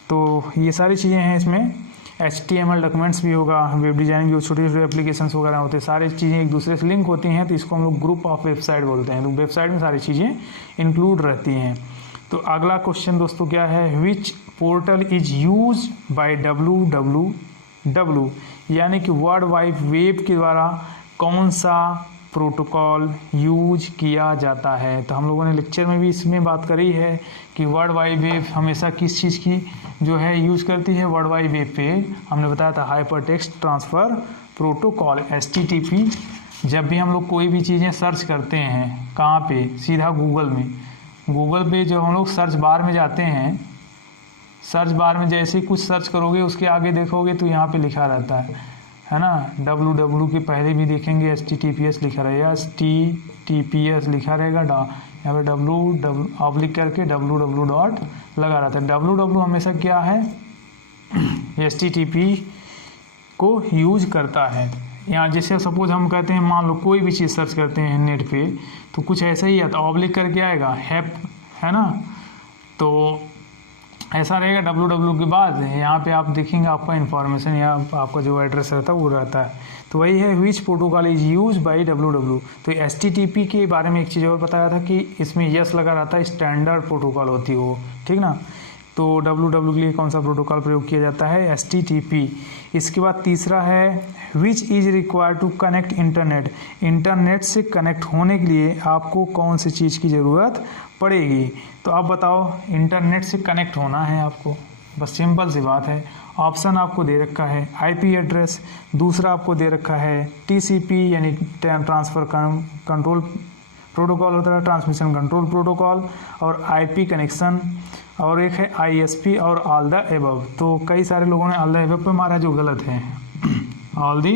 तो ये सारी चीज़ें हैं इसमें। HTML डॉक्यूमेंट्स भी होगा, वेब डिज़ाइनिंग जो छोटे छोटे एप्लीकेशंस वगैरह होते हैं, सारी चीज़ें एक दूसरे से लिंक होती हैं, तो इसको हम लोग ग्रुप ऑफ वेबसाइट बोलते हैं। तो वेबसाइट में सारी चीज़ें इंक्लूड रहती हैं। तो अगला क्वेश्चन दोस्तों क्या है, which portal is use by www, यानी कि वर्ल्ड वाइड वेब के द्वारा कौन सा प्रोटोकॉल यूज किया जाता है। तो हम लोगों ने लेक्चर में भी इसमें बात करी है कि वर्ल्ड वाइड वेब हमेशा किस चीज़ की जो है यूज़ करती है। वर्ल्ड वाइड वेब पे हमने बताया था hyper text transfer protocol HTTP। जब भी हम लोग कोई भी चीज़ें सर्च करते हैं, कहाँ पे, सीधा गूगल में। गूगल पे जब हम लोग सर्च बार में जाते हैं, सर्च बार में जैसे ही कुछ सर्च करोगे उसके आगे देखोगे तो यहाँ पे लिखा रहता है ना, www के पहले भी देखेंगे HTTPS लिखा रहेगा, HTTPS लिखा रहेगा, यहाँ पे www आप लिख करके www डॉट लगा रहता है। www हमेशा क्या है, HTTP को यूज करता है। यहाँ जैसे सपोज हम कहते हैं, मान लो कोई भी चीज़ सर्च करते हैं नेट पे, तो कुछ ऐसा ही आता है, ऑब्लिक करके आएगा हैप, है ना, तो ऐसा रहेगा www के बाद यहाँ पे आप देखेंगे आपका इन्फॉर्मेशन या आपका जो एड्रेस रहता है वो रहता है। तो वही है विच protocol is use by www। तो HTTP के बारे में एक चीज़ और बताया था कि इसमें यस लगा रहता है, स्टैंडर्ड प्रोटोकॉल होती है वो, ठीक ना। तो www के लिए कौन सा प्रोटोकॉल प्रयोग किया जाता है, HTTP। इसके बाद तीसरा है which is required to connect internet. Internet से कनेक्ट होने के लिए आपको कौन सी चीज़ की ज़रूरत पड़ेगी। तो आप बताओ, इंटरनेट से कनेक्ट होना है आपको, बस सिंपल सी बात है। ऑप्शन आपको दे रखा है IP एड्रेस, दूसरा आपको दे रखा है TCP यानी ट्रांसफ़र कंट्रोल प्रोटोकॉल होता है, ट्रांसमिशन कंट्रोल प्रोटोकॉल, और IP कनेक्शन, और एक है ISP और ऑल द एबव। तो कई सारे लोगों ने ऑल द एबव पे मारा, जो गलत है। ऑल द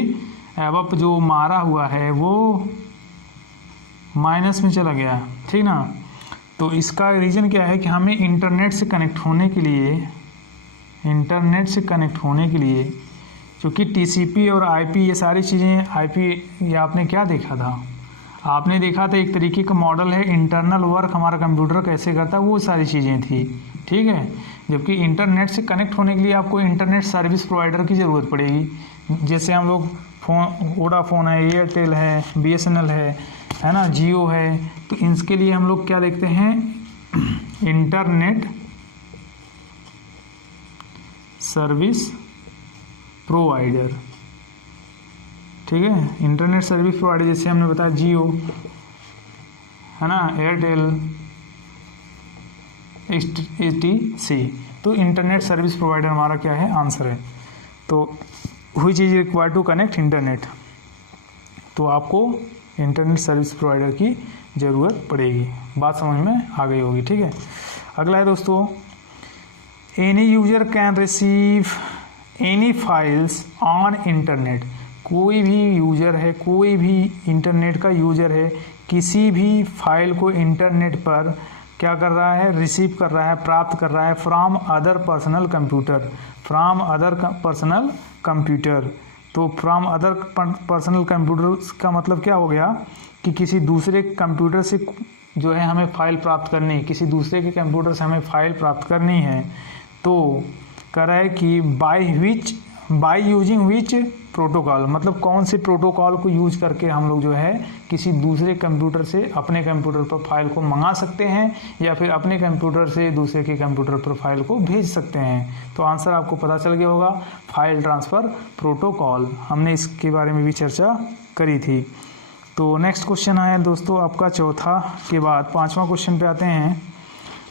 एबव जो मारा हुआ है वो माइनस में चला गया, ठीक ना। तो इसका रीज़न क्या है कि हमें इंटरनेट से कनेक्ट होने के लिए क्योंकि TCP और IP ये सारी चीज़ें, IP ये आपने क्या देखा था, आपने देखा था एक तरीके का मॉडल है, इंटरनल वर्क हमारा कंप्यूटर कैसे करता है, वो सारी चीज़ें थी, ठीक है। जबकि इंटरनेट से कनेक्ट होने के लिए आपको इंटरनेट सर्विस प्रोवाइडर की ज़रूरत पड़ेगी। जैसे हम लोग फोन, वोडाफोन है, एयरटेल है, BSNL है ना, जियो है, तो इनके लिए हम लोग क्या देखते हैं, इंटरनेट सर्विस प्रोवाइडर, ठीक है। इंटरनेट सर्विस प्रोवाइडर जैसे हमने बताया जियो है ना, एयरटेल, ATC, तो इंटरनेट सर्विस प्रोवाइडर हमारा क्या है, आंसर है। तो which is required to connect internet, तो आपको इंटरनेट सर्विस प्रोवाइडर की ज़रूरत पड़ेगी। बात समझ में आ गई होगी, ठीक है। अगला है दोस्तों, any user can receive any files on internet. कोई भी यूज़र है, कोई भी इंटरनेट का यूज़र है, किसी भी फाइल को इंटरनेट पर क्या कर रहा है, रिसीव कर रहा है, प्राप्त कर रहा है, from other personal computer, from other personal computer. तो फ्रॉम अदर पर्सनल कंप्यूटर का मतलब क्या हो गया कि किसी दूसरे कंप्यूटर से जो है हमें फ़ाइल प्राप्त करनी है, किसी दूसरे के कंप्यूटर से हमें फ़ाइल प्राप्त करनी है। तो कह रहा है कि बाय यूजिंग विच प्रोटोकॉल, मतलब कौन से प्रोटोकॉल को यूज करके हम लोग जो है किसी दूसरे कंप्यूटर से अपने कंप्यूटर पर फाइल को मंगा सकते हैं, या फिर अपने कंप्यूटर से दूसरे के कंप्यूटर पर फाइल को भेज सकते हैं। तो आंसर आपको पता चल गया होगा, फाइल ट्रांसफ़र प्रोटोकॉल। हमने इसके बारे में भी चर्चा करी थी। तो नेक्स्ट क्वेश्चन है दोस्तों आपका चौथा के बाद पांचवा क्वेश्चन पे आते हैं।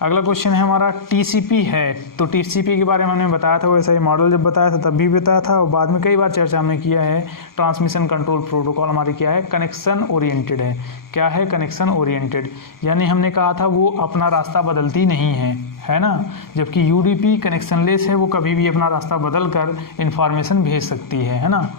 अगला क्वेश्चन है हमारा TCP है। तो TCP के बारे में हमने बताया था, वैसा ही मॉडल जब बताया था तब भी बताया था, और बाद में कई बार चर्चा हमने किया है। ट्रांसमिशन कंट्रोल प्रोटोकॉल हमारी क्या है, कनेक्शन ओरिएंटेड है। क्या है, कनेक्शन ओरिएंटेड, यानी हमने कहा था वो अपना रास्ता बदलती नहीं है ना। जबकि UDP कनेक्शन लेस है, वो कभी भी अपना रास्ता बदल कर इंफॉर्मेशन भेज सकती है ना।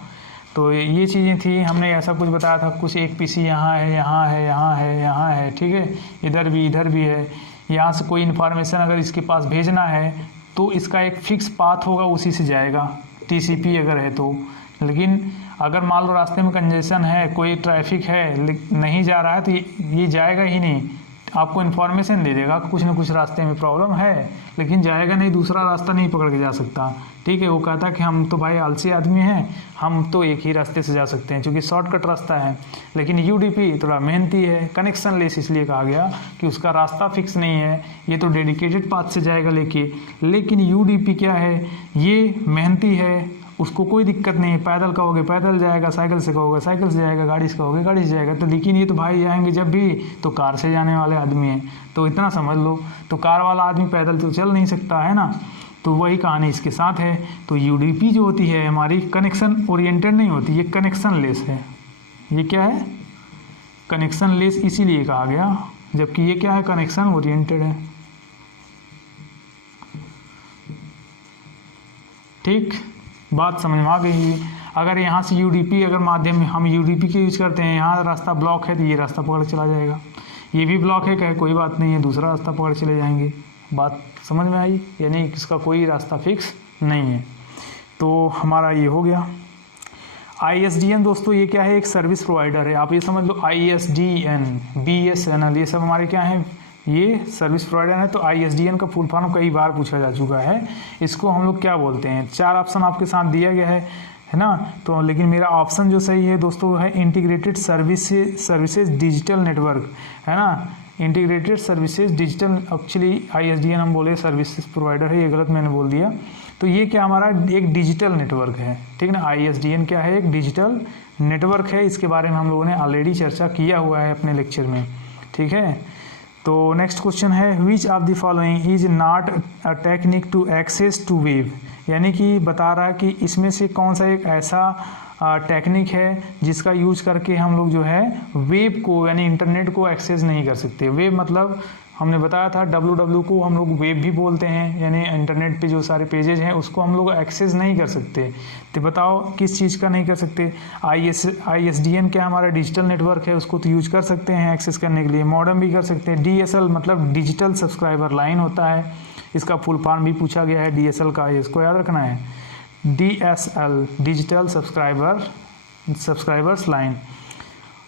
तो ये चीज़ें थी, हमने ऐसा कुछ बताया था, कुछ एक PC यहाँ है, यहाँ है, यहाँ है, यहाँ है, ठीक है, इधर भी है। यहाँ से कोई इन्फॉर्मेशन अगर इसके पास भेजना है तो इसका एक फिक्स पाथ होगा, उसी से जाएगा TCP अगर है तो। लेकिन अगर मान लो रास्ते में कंजेशन है, कोई ट्रैफिक है, नहीं जा रहा है, तो ये जाएगा ही नहीं। आपको इन्फॉर्मेशन दे देगा कुछ ना कुछ रास्ते में प्रॉब्लम है, लेकिन जाएगा नहीं, दूसरा रास्ता नहीं पकड़ के जा सकता, ठीक है। वो कहता कि हम तो भाई आलसी आदमी हैं, हम तो एक ही रास्ते से जा सकते हैं क्योंकि शॉर्टकट रास्ता है। लेकिन UDP थोड़ा मेहनती है, कनेक्शन लेस इसलिए कहा गया कि उसका रास्ता फिक्स नहीं है, ये तो डेडिकेटेड पाथ से जाएगा लेकिन UDP क्या है, ये मेहनती है, उसको कोई दिक्कत नहीं है। पैदल कहोगे पैदल जाएगा, साइकिल से कहोगे साइकिल से जाएगा, गाड़ी से कहोगे गाड़ी से जाएगा। तो लेकिन ये तो भाई जाएंगे जब भी तो कार से जाने वाले आदमी हैं, तो इतना समझ लो। तो कार वाला आदमी पैदल तो चल नहीं सकता है ना। तो वही कहानी इसके साथ है। तो UDP जो होती है हमारी कनेक्शन ओरिएंटेड नहीं होती, ये कनेक्शन लेस है। ये क्या है, कनेक्शन लेस इसीलिए कहा गया, जबकि ये क्या है, कनेक्शन ओरिएंटेड है, ठीक। बात समझ में आ गई। अगर यहाँ से UDP अगर माध्यम में हम UDP के यूज करते हैं, यहाँ रास्ता ब्लॉक है तो ये रास्ता पकड़ चला जाएगा, ये भी ब्लॉक है, कहे कोई बात नहीं है, दूसरा रास्ता पकड़ चले जाएंगे। बात समझ में आई, यानी इसका कोई रास्ता फिक्स नहीं है। तो हमारा ये हो गया। ISDN दोस्तों ये क्या है, एक सर्विस प्रोवाइडर है, आप ये समझ लो। ISDN, BSNL, ये सब हमारे क्या हैं, ये सर्विस प्रोवाइडर है। तो ISDN का फुल फॉर्म कई बार पूछा जा चुका है, इसको हम लोग क्या बोलते हैं। 4 ऑप्शन आपके साथ दिया गया है ना। तो लेकिन मेरा ऑप्शन जो सही है दोस्तों है इंटीग्रेटेड सर्विसेज डिजिटल नेटवर्क, है ना। Integrated services digital, actually ISDN हम बोले सर्विसेज प्रोवाइडर है, ये गलत मैंने बोल दिया। तो ये क्या हमारा एक डिजिटल नेटवर्क है, ठीक ना। ISDN क्या है, एक डिजिटल नेटवर्क है। इसके बारे में हम लोगों ने ऑलरेडी चर्चा किया हुआ है अपने लेक्चर में, ठीक है। तो नेक्स्ट क्वेश्चन है, which of the following is not a technique to access to web, यानी कि बता रहा है कि इसमें से कौन सा एक ऐसा टेक्निक है जिसका यूज करके हम लोग जो है वेब को, यानी इंटरनेट को एक्सेस नहीं कर सकते। वेब मतलब हमने बताया था www को हम लोग वेब भी बोलते हैं, यानी इंटरनेट पे जो सारे पेजेज हैं उसको हम लोग एक्सेस नहीं कर सकते। तो बताओ किस चीज़ का नहीं कर सकते। ISDN क्या हमारा डिजिटल नेटवर्क है, उसको तो यूज कर सकते हैं एक्सेस करने के लिए। मॉडेम भी कर सकते हैं। DSL मतलब डिजिटल सब्सक्राइबर लाइन होता है, इसका फुल फॉर्म भी पूछा गया है DSL का, इसको याद रखना है। DSL digital subscribers line.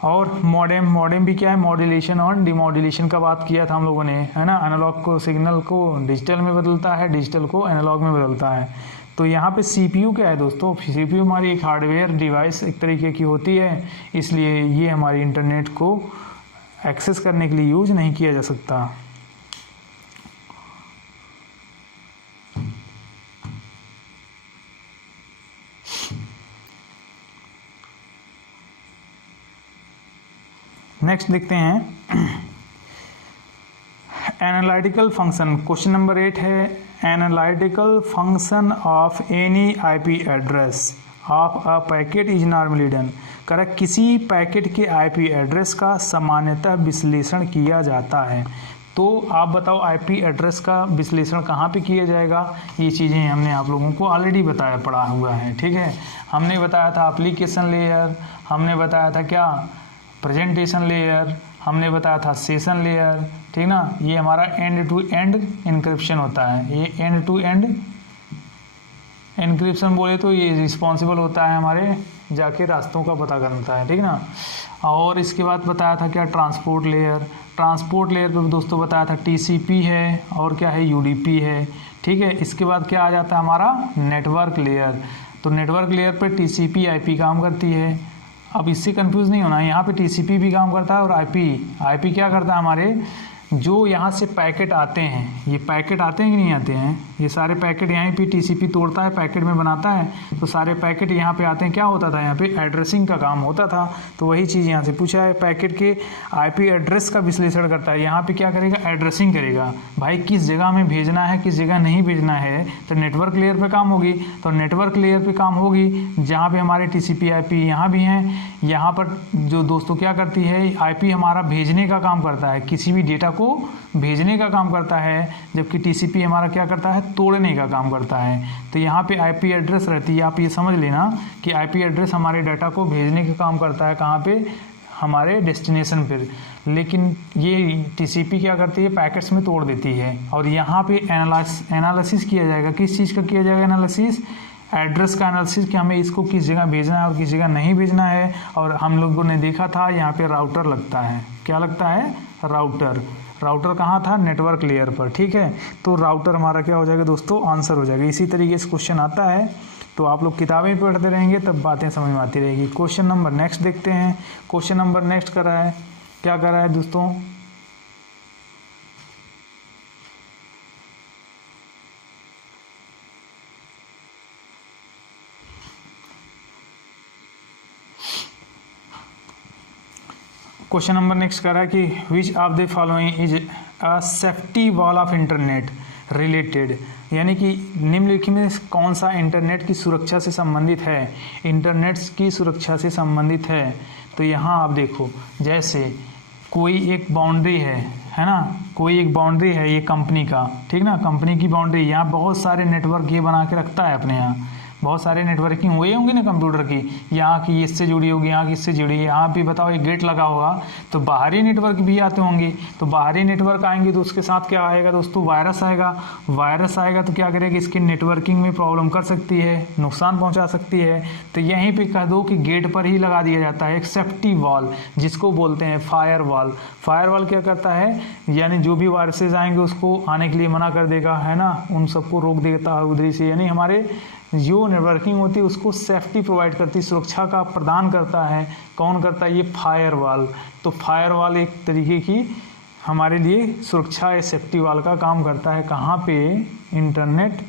और मॉडेम भी क्या है, मॉड्यूलेशन और डिमॉड्यूलेशन का बात किया था हम लोगों ने, है ना। एनालॉग को सिग्नल को डिजिटल में बदलता है, डिजिटल को एनालॉग में बदलता है। तो यहाँ पे सीपीयू क्या है दोस्तों, सीपीयू हमारी एक हार्डवेयर डिवाइस एक तरीके की होती है, इसलिए ये हमारी इंटरनेट को एक्सेस करने के लिए यूज नहीं किया जा सकता। नेक्स्ट देखते हैं एनालिटिकल फंक्शन। क्वेश्चन नंबर 8 है analytical function of any IP address of a packet is normally done. Correct, किसी पैकेट के आईपी एड्रेस का सामान्यतः विश्लेषण किया जाता है। तो आप बताओ आईपी एड्रेस का विश्लेषण कहाँ पे किया जाएगा। ये चीज़ें हमने आप लोगों को ऑलरेडी बताया पड़ा हुआ है, ठीक है। हमने बताया था एप्लीकेशन लेयर, हमने बताया था क्या प्रेजेंटेशन लेयर, हमने बताया था सेशन लेयर, ठीक ना। ये हमारा एंड टू एंड इंक्रिप्शन होता है। ये एंड टू एंड इंक्रिप्शन बोले तो ये रिस्पॉन्सिबल होता है हमारे जाके रास्तों का पता करता है, ठीक ना। और इसके बाद बताया था क्या ट्रांसपोर्ट लेयर। ट्रांसपोर्ट लेयर पे दोस्तों बताया था टीसीपी है और क्या है यूडीपी है, ठीक है। इसके बाद क्या आ जाता है हमारा नेटवर्क लेयर। तो नेटवर्क लेयर पे टीसीपी आईपी काम करती है। अब इससे कंफ्यूज नहीं होना है, यहाँ पे टीसीपी भी काम करता है और आईपी क्या करता है हमारे जो यहाँ से पैकेट आते हैं, ये पैकेट आते हैं कि नहीं आते हैं, ये सारे पैकेट यहीं पे टीसीपी तोड़ता है, पैकेट में बनाता है। तो सारे पैकेट यहाँ पे आते हैं, क्या होता था यहाँ पे एड्रेसिंग का काम होता था। तो वही चीज़ यहाँ से पूछा है, पैकेट के आईपी एड्रेस का विश्लेषण करता है। यहाँ पे क्या करेगा, एड्रेसिंग करेगा, भाई किस जगह में भेजना है किस जगह नहीं भेजना है। तो नेटवर्क लेयर पर काम होगी, तो नेटवर्क लेयर पर काम होगी जहाँ पर हमारे टीसीपी आईपी यहाँ भी हैं। यहाँ पर जो दोस्तों क्या करती है, आईपी हमारा भेजने का काम करता है, किसी भी डेटा को भेजने का काम करता है, जबकि टीसीपी हमारा क्या करता है, तोड़ने का काम करता है। तो यहाँ पे आईपी एड्रेस रहती है, आप ये समझ लेना कि आईपी एड्रेस हमारे डाटा को भेजने का काम करता है, कहाँ पे, हमारे डेस्टिनेशन पर। लेकिन ये टीसीपी क्या करती है, पैकेट्स में तोड़ देती है। और यहाँ पे एनालिसिस किया जाएगा, किस चीज़ का किया जाएगा एनालिसिस, एड्रेस का एनालिसिस कि हमें इसको किस जगह भेजना है और किस जगह नहीं भेजना है। और हम लोगों ने देखा था यहाँ पे राउटर लगता है, क्या लगता है, राउटर कहाँ था, नेटवर्क लेयर पर, ठीक है। तो राउटर हमारा क्या हो जाएगा दोस्तों, आंसर हो जाएगा। इसी तरीके से क्वेश्चन आता है, तो आप लोग किताबें पढ़ते रहेंगे तब बातें समझ में आती रहेगी। क्वेश्चन नंबर नेक्स्ट देखते हैं। क्वेश्चन नंबर नेक्स्ट कर रहा है, क्या कर रहा है दोस्तों, क्वेश्चन नंबर नेक्स्ट कर रहा है कि विच of the following is a safety wall of internet related, यानी कि निम्नलिखित में कौन सा इंटरनेट की सुरक्षा से संबंधित है, इंटरनेट की सुरक्षा से संबंधित है। तो यहाँ आप देखो, जैसे कोई एक बाउंड्री है ना, कोई एक बाउंड्री है ये कंपनी का, ठीक ना, कंपनी की बाउंड्री, यहाँ बहुत सारे नेटवर्क ये बना के रखता है अपने यहाँ, बहुत सारे नेटवर्किंग हुए होंगे ना कंप्यूटर की, यहाँ की इससे जुड़ी होगी, यहाँ की इससे जुड़ी है, यहाँ भी बताओ एक गेट लगा होगा, तो बाहरी नेटवर्क भी आते होंगे। तो बाहरी नेटवर्क आएंगे तो उसके साथ क्या आएगा दोस्तों, वायरस आएगा। वायरस आएगा तो क्या करेगा, इसकी नेटवर्किंग में प्रॉब्लम कर सकती है, नुकसान पहुँचा सकती है। तो यहीं पर कह दो कि गेट पर ही लगा दिया जाता है एक सेफ्टी वॉल, जिसको बोलते हैं फायर वॉल। फायर वॉल क्या करता है, यानी जो भी वायरसेज आएंगे उसको आने के लिए मना कर देगा, है ना, उन सबको रोक देता है उधरी से, यानी हमारे जो नेटवर्किंग होती है उसको सेफ्टी प्रोवाइड करती है, सुरक्षा का प्रदान करता है। कौन करता है, ये फायर वॉल। तो फायर वॉल एक तरीके की हमारे लिए सुरक्षा या सेफ्टी वॉल का काम करता है, कहाँ पे, इंटरनेट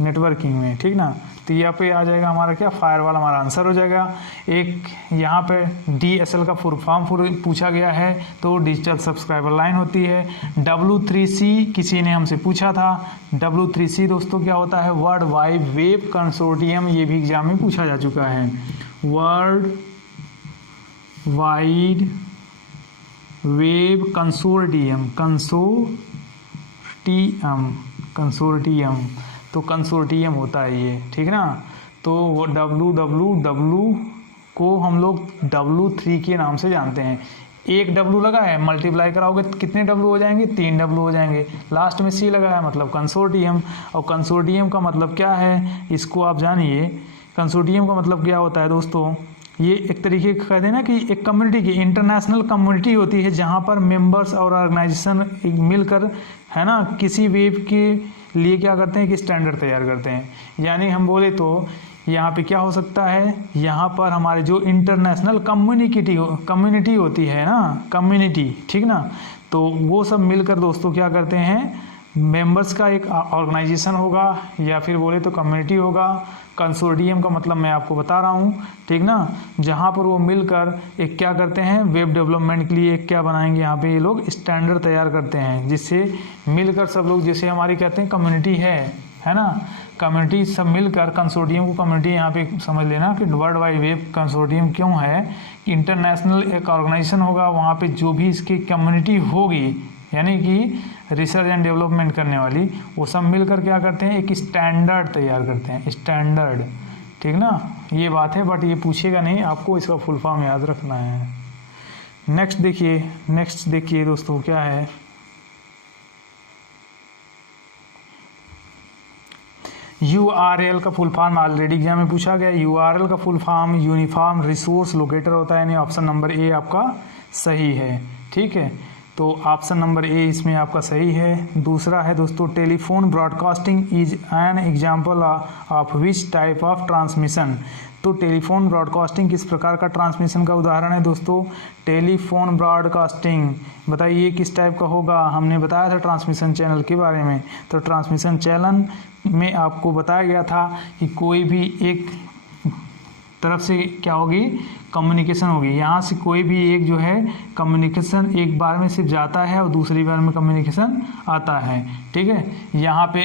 नेटवर्किंग में, ठीक ना। तो यहाँ पे आ जाएगा हमारा क्या, फायर वॉल हमारा आंसर हो जाएगा। एक यहाँ पे DSL का फुल फॉर्म पूछा गया है, तो डिजिटल सब्सक्राइबर लाइन होती है। W3C किसी ने हमसे पूछा था, W3C दोस्तों क्या होता है, वर्ल्ड वाइड वेब कंसोर्टियम, ये भी एग्जाम में पूछा जा चुका है। World wide web consortium, consortium तो कंसोर्टियम होता है ये, ठीक ना। तो वो WWW को हम लोग W3 के नाम से जानते हैं। एक W लगा है, मल्टीप्लाई कराओगे तो कितने W हो जाएंगे, 3 W हो जाएंगे। लास्ट में C लगा है, मतलब कंसोर्टियम। और कंसोर्टियम का मतलब क्या है, इसको आप जानिए। कंसोर्टियम का मतलब क्या होता है दोस्तों, ये एक तरीके का कहते हैं ना कि एक कम्युनिटी की इंटरनेशनल कम्युनिटी होती है जहाँ पर मेंबर्स और ऑर्गेनाइजेशन मिलकर, है ना, किसी वेब के लिए क्या करते हैं कि स्टैंडर्ड तैयार करते हैं। यानी हम बोले तो यहाँ पे क्या हो सकता है, यहाँ पर हमारे जो इंटरनेशनल कम्युनिटी होती है ना, कम्युनिटी, ठीक ना, तो वो सब मिलकर दोस्तों क्या करते हैं, मेंबर्स का एक ऑर्गेनाइजेशन होगा या फिर बोले तो कम्युनिटी होगा। कंसोर्टियम का मतलब मैं आपको बता रहा हूँ, ठीक ना, जहाँ पर वो मिलकर एक क्या करते हैं, वेब डेवलपमेंट के लिए एक क्या बनाएंगे, यहाँ पे ये लोग स्टैंडर्ड तैयार करते हैं, जिससे मिलकर सब लोग, जैसे हमारी कहते हैं कम्युनिटी है ना, कम्युनिटी सब मिलकर कंसोर्टियम को, कम्युनिटी यहाँ पे समझ लेना कि वर्ल्ड वाइड वेब कंसोर्टियम क्यों है कि इंटरनेशनल एक ऑर्गेनाइजेशन होगा, वहाँ पे जो भी इसकी कम्युनिटी होगी यानी कि रिसर्च एंड डेवलपमेंट करने वाली, वो सब मिलकर क्या करते हैं, एक स्टैंडर्ड तैयार करते हैं, स्टैंडर्ड, ठीक ना, ये बात है। बट ये पूछेगा नहीं, आपको इसका फुल फॉर्म याद रखना है। नेक्स्ट देखिए दोस्तों क्या है, URL का फुल फॉर्म ऑलरेडी एग्जाम में पूछा गया। URL का full form uniform resource locator होता है, यानी ऑप्शन नंबर ए आपका सही है, ठीक है। तो ऑप्शन नंबर ए इसमें आपका सही है। दूसरा है दोस्तों, telephone broadcasting is an example of which type of transmission. तो टेलीफोन ब्रॉडकास्टिंग किस प्रकार का ट्रांसमिशन का उदाहरण है दोस्तों, टेलीफोन ब्रॉडकास्टिंग, बताइए किस टाइप का होगा। हमने बताया था ट्रांसमिशन चैनल के बारे में, तो ट्रांसमिशन चैनल में आपको बताया गया था कि कोई भी एक तरफ से क्या होगी, कम्युनिकेशन होगी, यहाँ से कोई भी एक जो है कम्युनिकेशन एक बार में सिर्फ जाता है और दूसरी बार में कम्युनिकेशन आता है, ठीक है। यहाँ पे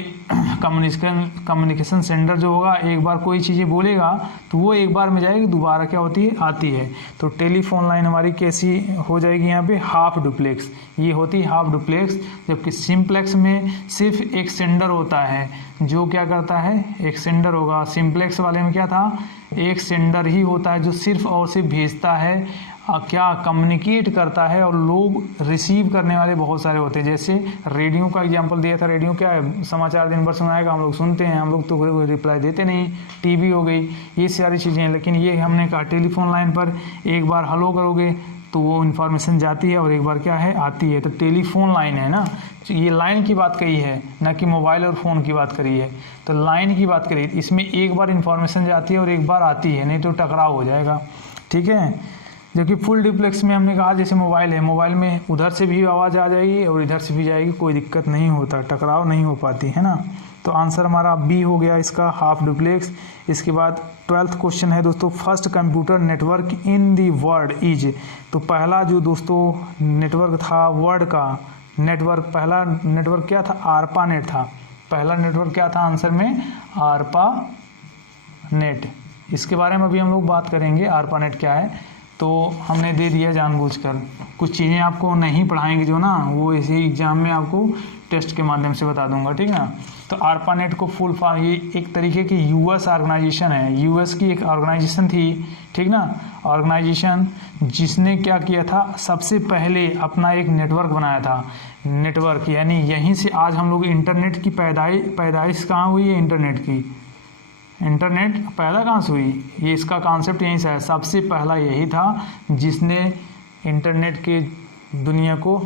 कम्युनिकेशन सेंडर जो होगा, एक बार कोई चीज़ें बोलेगा तो वो एक बार में जाएगी, दोबारा क्या होती है, आती है। तो टेलीफोन लाइन हमारी कैसी हो जाएगी, यहाँ पे हाफ डुप्लेक्स, ये होती है हाफ डुप्लेक्स, जबकि सिंप्लेक्स में सिर्फ एक सेंडर होता है जो क्या करता है, एक सेंडर होगा। सिंप्लेक्स वाले में क्या था, एक सेंडर ही होता है जो सिर्फ और सिर्फ भेजता है, क्या कम्युनिकेट करता है, और लोग रिसीव करने वाले बहुत सारे होते हैं। जैसे रेडियो का एग्जांपल दिया था, रेडियो क्या है, समाचार दिन भर सुनाएगा, हम लोग सुनते हैं, हम लोग तो रिप्लाई देते नहीं। टीवी हो गई, ये सारी चीज़ें हैं। लेकिन ये हमने कहा टेलीफोन लाइन पर एक बार हेलो करोगे तो वो इन्फॉर्मेशन जाती है और एक बार क्या है, आती है। तो टेलीफोन लाइन है ना, ये लाइन की बात कही है, ना कि मोबाइल और फ़ोन की बात करी है। तो लाइन की बात करी, इसमें एक बार इन्फॉर्मेशन जाती है और एक बार आती है, नहीं तो टकराव हो जाएगा, ठीक है। जबकि फुल डुप्लेक्स में हमने कहा जैसे मोबाइल है, मोबाइल में उधर से भी आवाज़ आ जाएगी और इधर से भी जाएगी, कोई दिक्कत नहीं होता, टकराव नहीं हो पाती है ना। तो आंसर हमारा बी हो गया इसका, हाफ डुप्लेक्स। इसके बाद 12th क्वेश्चन है दोस्तों, first computer network in the world is. तो पहला जो दोस्तों नेटवर्क था वर्ल्ड का नेटवर्क, पहला नेटवर्क क्या था, आरपा नेट था। पहला नेटवर्क क्या था आंसर में, आरपा नेट। इसके बारे में अभी हम लोग बात करेंगे, आरपा नेट क्या है। तो हमने दे दिया जानबूझकर, कुछ चीज़ें आपको नहीं पढ़ाएंगे जो ना, वो इसी एग्जाम में आपको टेस्ट के माध्यम से बता दूंगा, ठीक ना। तो आरपानेट को फुल फॉर्म, ये एक तरीके की यूएस ऑर्गेनाइजेशन है, यूएस की एक ऑर्गेनाइजेशन थी, ठीक ना, ऑर्गेनाइजेशन जिसने क्या किया था, सबसे पहले अपना एक नेटवर्क बनाया था। नेटवर्क यानी यहीं से आज हम लोग इंटरनेट की पैदाइश कहाँ हुई है, इंटरनेट की, इंटरनेट पैदा कहाँ से हुई, ये इसका कॉन्सेप्ट यहीं से है। सबसे पहला यही था जिसने इंटरनेट के दुनिया को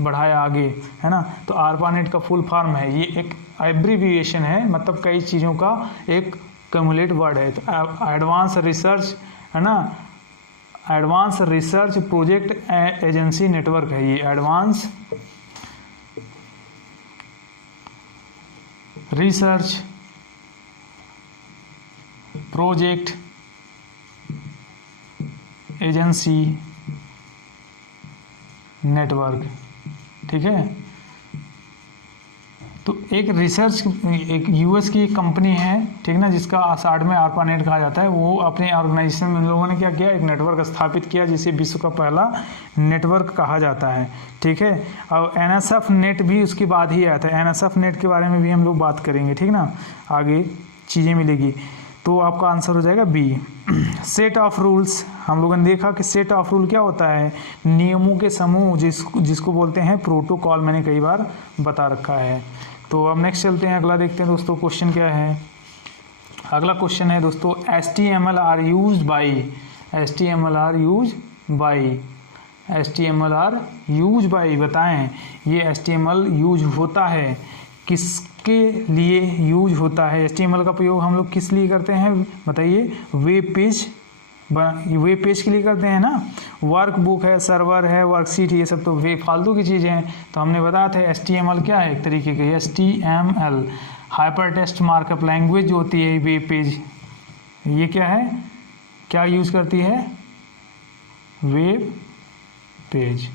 बढ़ाया आगे, है ना। तो आरपानेट का फुल फॉर्म है, ये एक एब्रीविएशन है, मतलब कई चीज़ों का एक कम्युलेट वर्ड है। तो एडवांस रिसर्च, है ना, advance research project agency network है ये, advance research project agency network, ठीक है। तो एक रिसर्च, एक यूएस की एक कंपनी है, ठीक ना, जिसका शार्ट में आरपानेट कहा जाता है। वो अपने ऑर्गेनाइजेशन में लोगों ने क्या किया, एक नेटवर्क स्थापित किया जिसे विश्व का पहला नेटवर्क कहा जाता है, ठीक है। और एनएसएफ नेट भी उसके बाद ही आया था। एनएसएफ नेट के बारे में भी हम लोग बात करेंगे, ठीक ना, आगे चीज़ें मिलेगी। तो आपका आंसर हो जाएगा बी। सेट ऑफ रूल्स, हम लोगों ने देखा कि सेट ऑफ रूल क्या होता है, नियमों के समूह, जिसको बोलते हैं प्रोटोकॉल, मैंने कई बार बता रखा है। तो अब नेक्स्ट चलते हैं, अगला देखते हैं दोस्तों क्वेश्चन क्या है। अगला क्वेश्चन है दोस्तों, HTML are used by, HTML are use by, HTML are use by, बताएं ये HTML यूज होता है, किसके लिए यूज होता है? HTML का प्रयोग हम लोग किस लिए करते हैं बताइए? वेब पेज के लिए करते हैं ना। वर्क बुक है, सर्वर है, वर्कशीट, ये सब तो वे फालतू की चीज़ें हैं। तो हमने बताया था HTML क्या है, एक तरीके की HTML hyper text markup language जो होती है वेब पेज, ये क्या है, क्या यूज़ करती है? वेब पेज,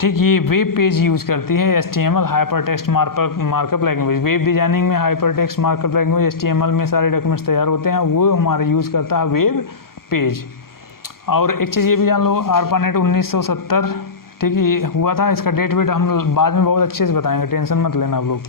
ठीक, ये वेब पेज यूज़ करती है HTML hyper text markup language. Web designing में hyper text markup language HTML में सारे डॉक्यूमेंट्स तैयार होते हैं, वो हमारा यूज़ करता है वेब पेज। और एक चीज़ ये भी जान लो, ARPANET 1970, ठीक है, हुआ था। इसका डेट वेट हम बाद में बहुत अच्छे से बताएंगे, टेंशन मत लेना आप लोग।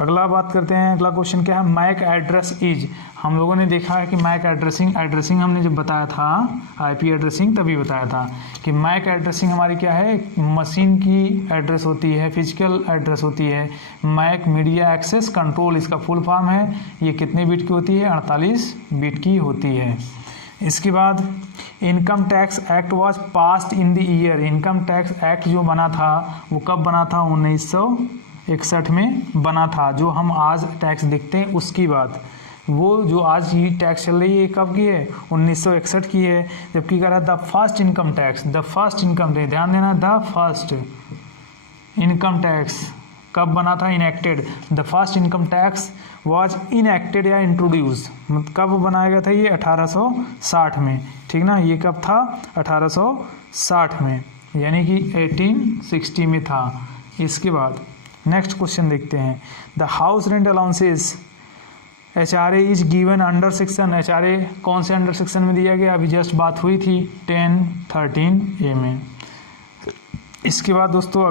अगला बात करते हैं, अगला क्वेश्चन क्या है? मैक एड्रेस इज, हम लोगों ने देखा है कि मैक एड्रेसिंग हमने जब बताया था, IP एड्रेसिंग तभी बताया था कि मैक एड्रेसिंग हमारी क्या है, मशीन की एड्रेस होती है, फिजिकल एड्रेस होती है। मैक मीडिया एक्सेस कंट्रोल इसका फुल फॉर्म है। ये कितने बिट की होती है? 48 बिट की होती है। इसके बाद income tax act was passed in the year, income tax act जो बना था वो कब बना था? 1961 में बना था। जो हम आज टैक्स देखते हैं उसकी बात, वो जो आज ये टैक्स चल रही है कब की है? 1961 की है। जबकि कह रहा है the first income tax, the first income tax, ध्यान देना, द फर्स्ट इनकम टैक्स कब बना था? Enacted, the first income tax was enacted या इंट्रोड्यूस, कब बनाया गया था? ये 1860 में, ठीक ना। ये कब था? 1860 में, यानी कि 1860 में था। इसके बाद नेक्स्ट क्वेश्चन देखते हैं। The house rent allowances HRA is given under section, HRA कौन से अंडर सेक्शन में दिया गया? अभी जस्ट बात हुई थी 1013A में। इसके बाद दोस्तों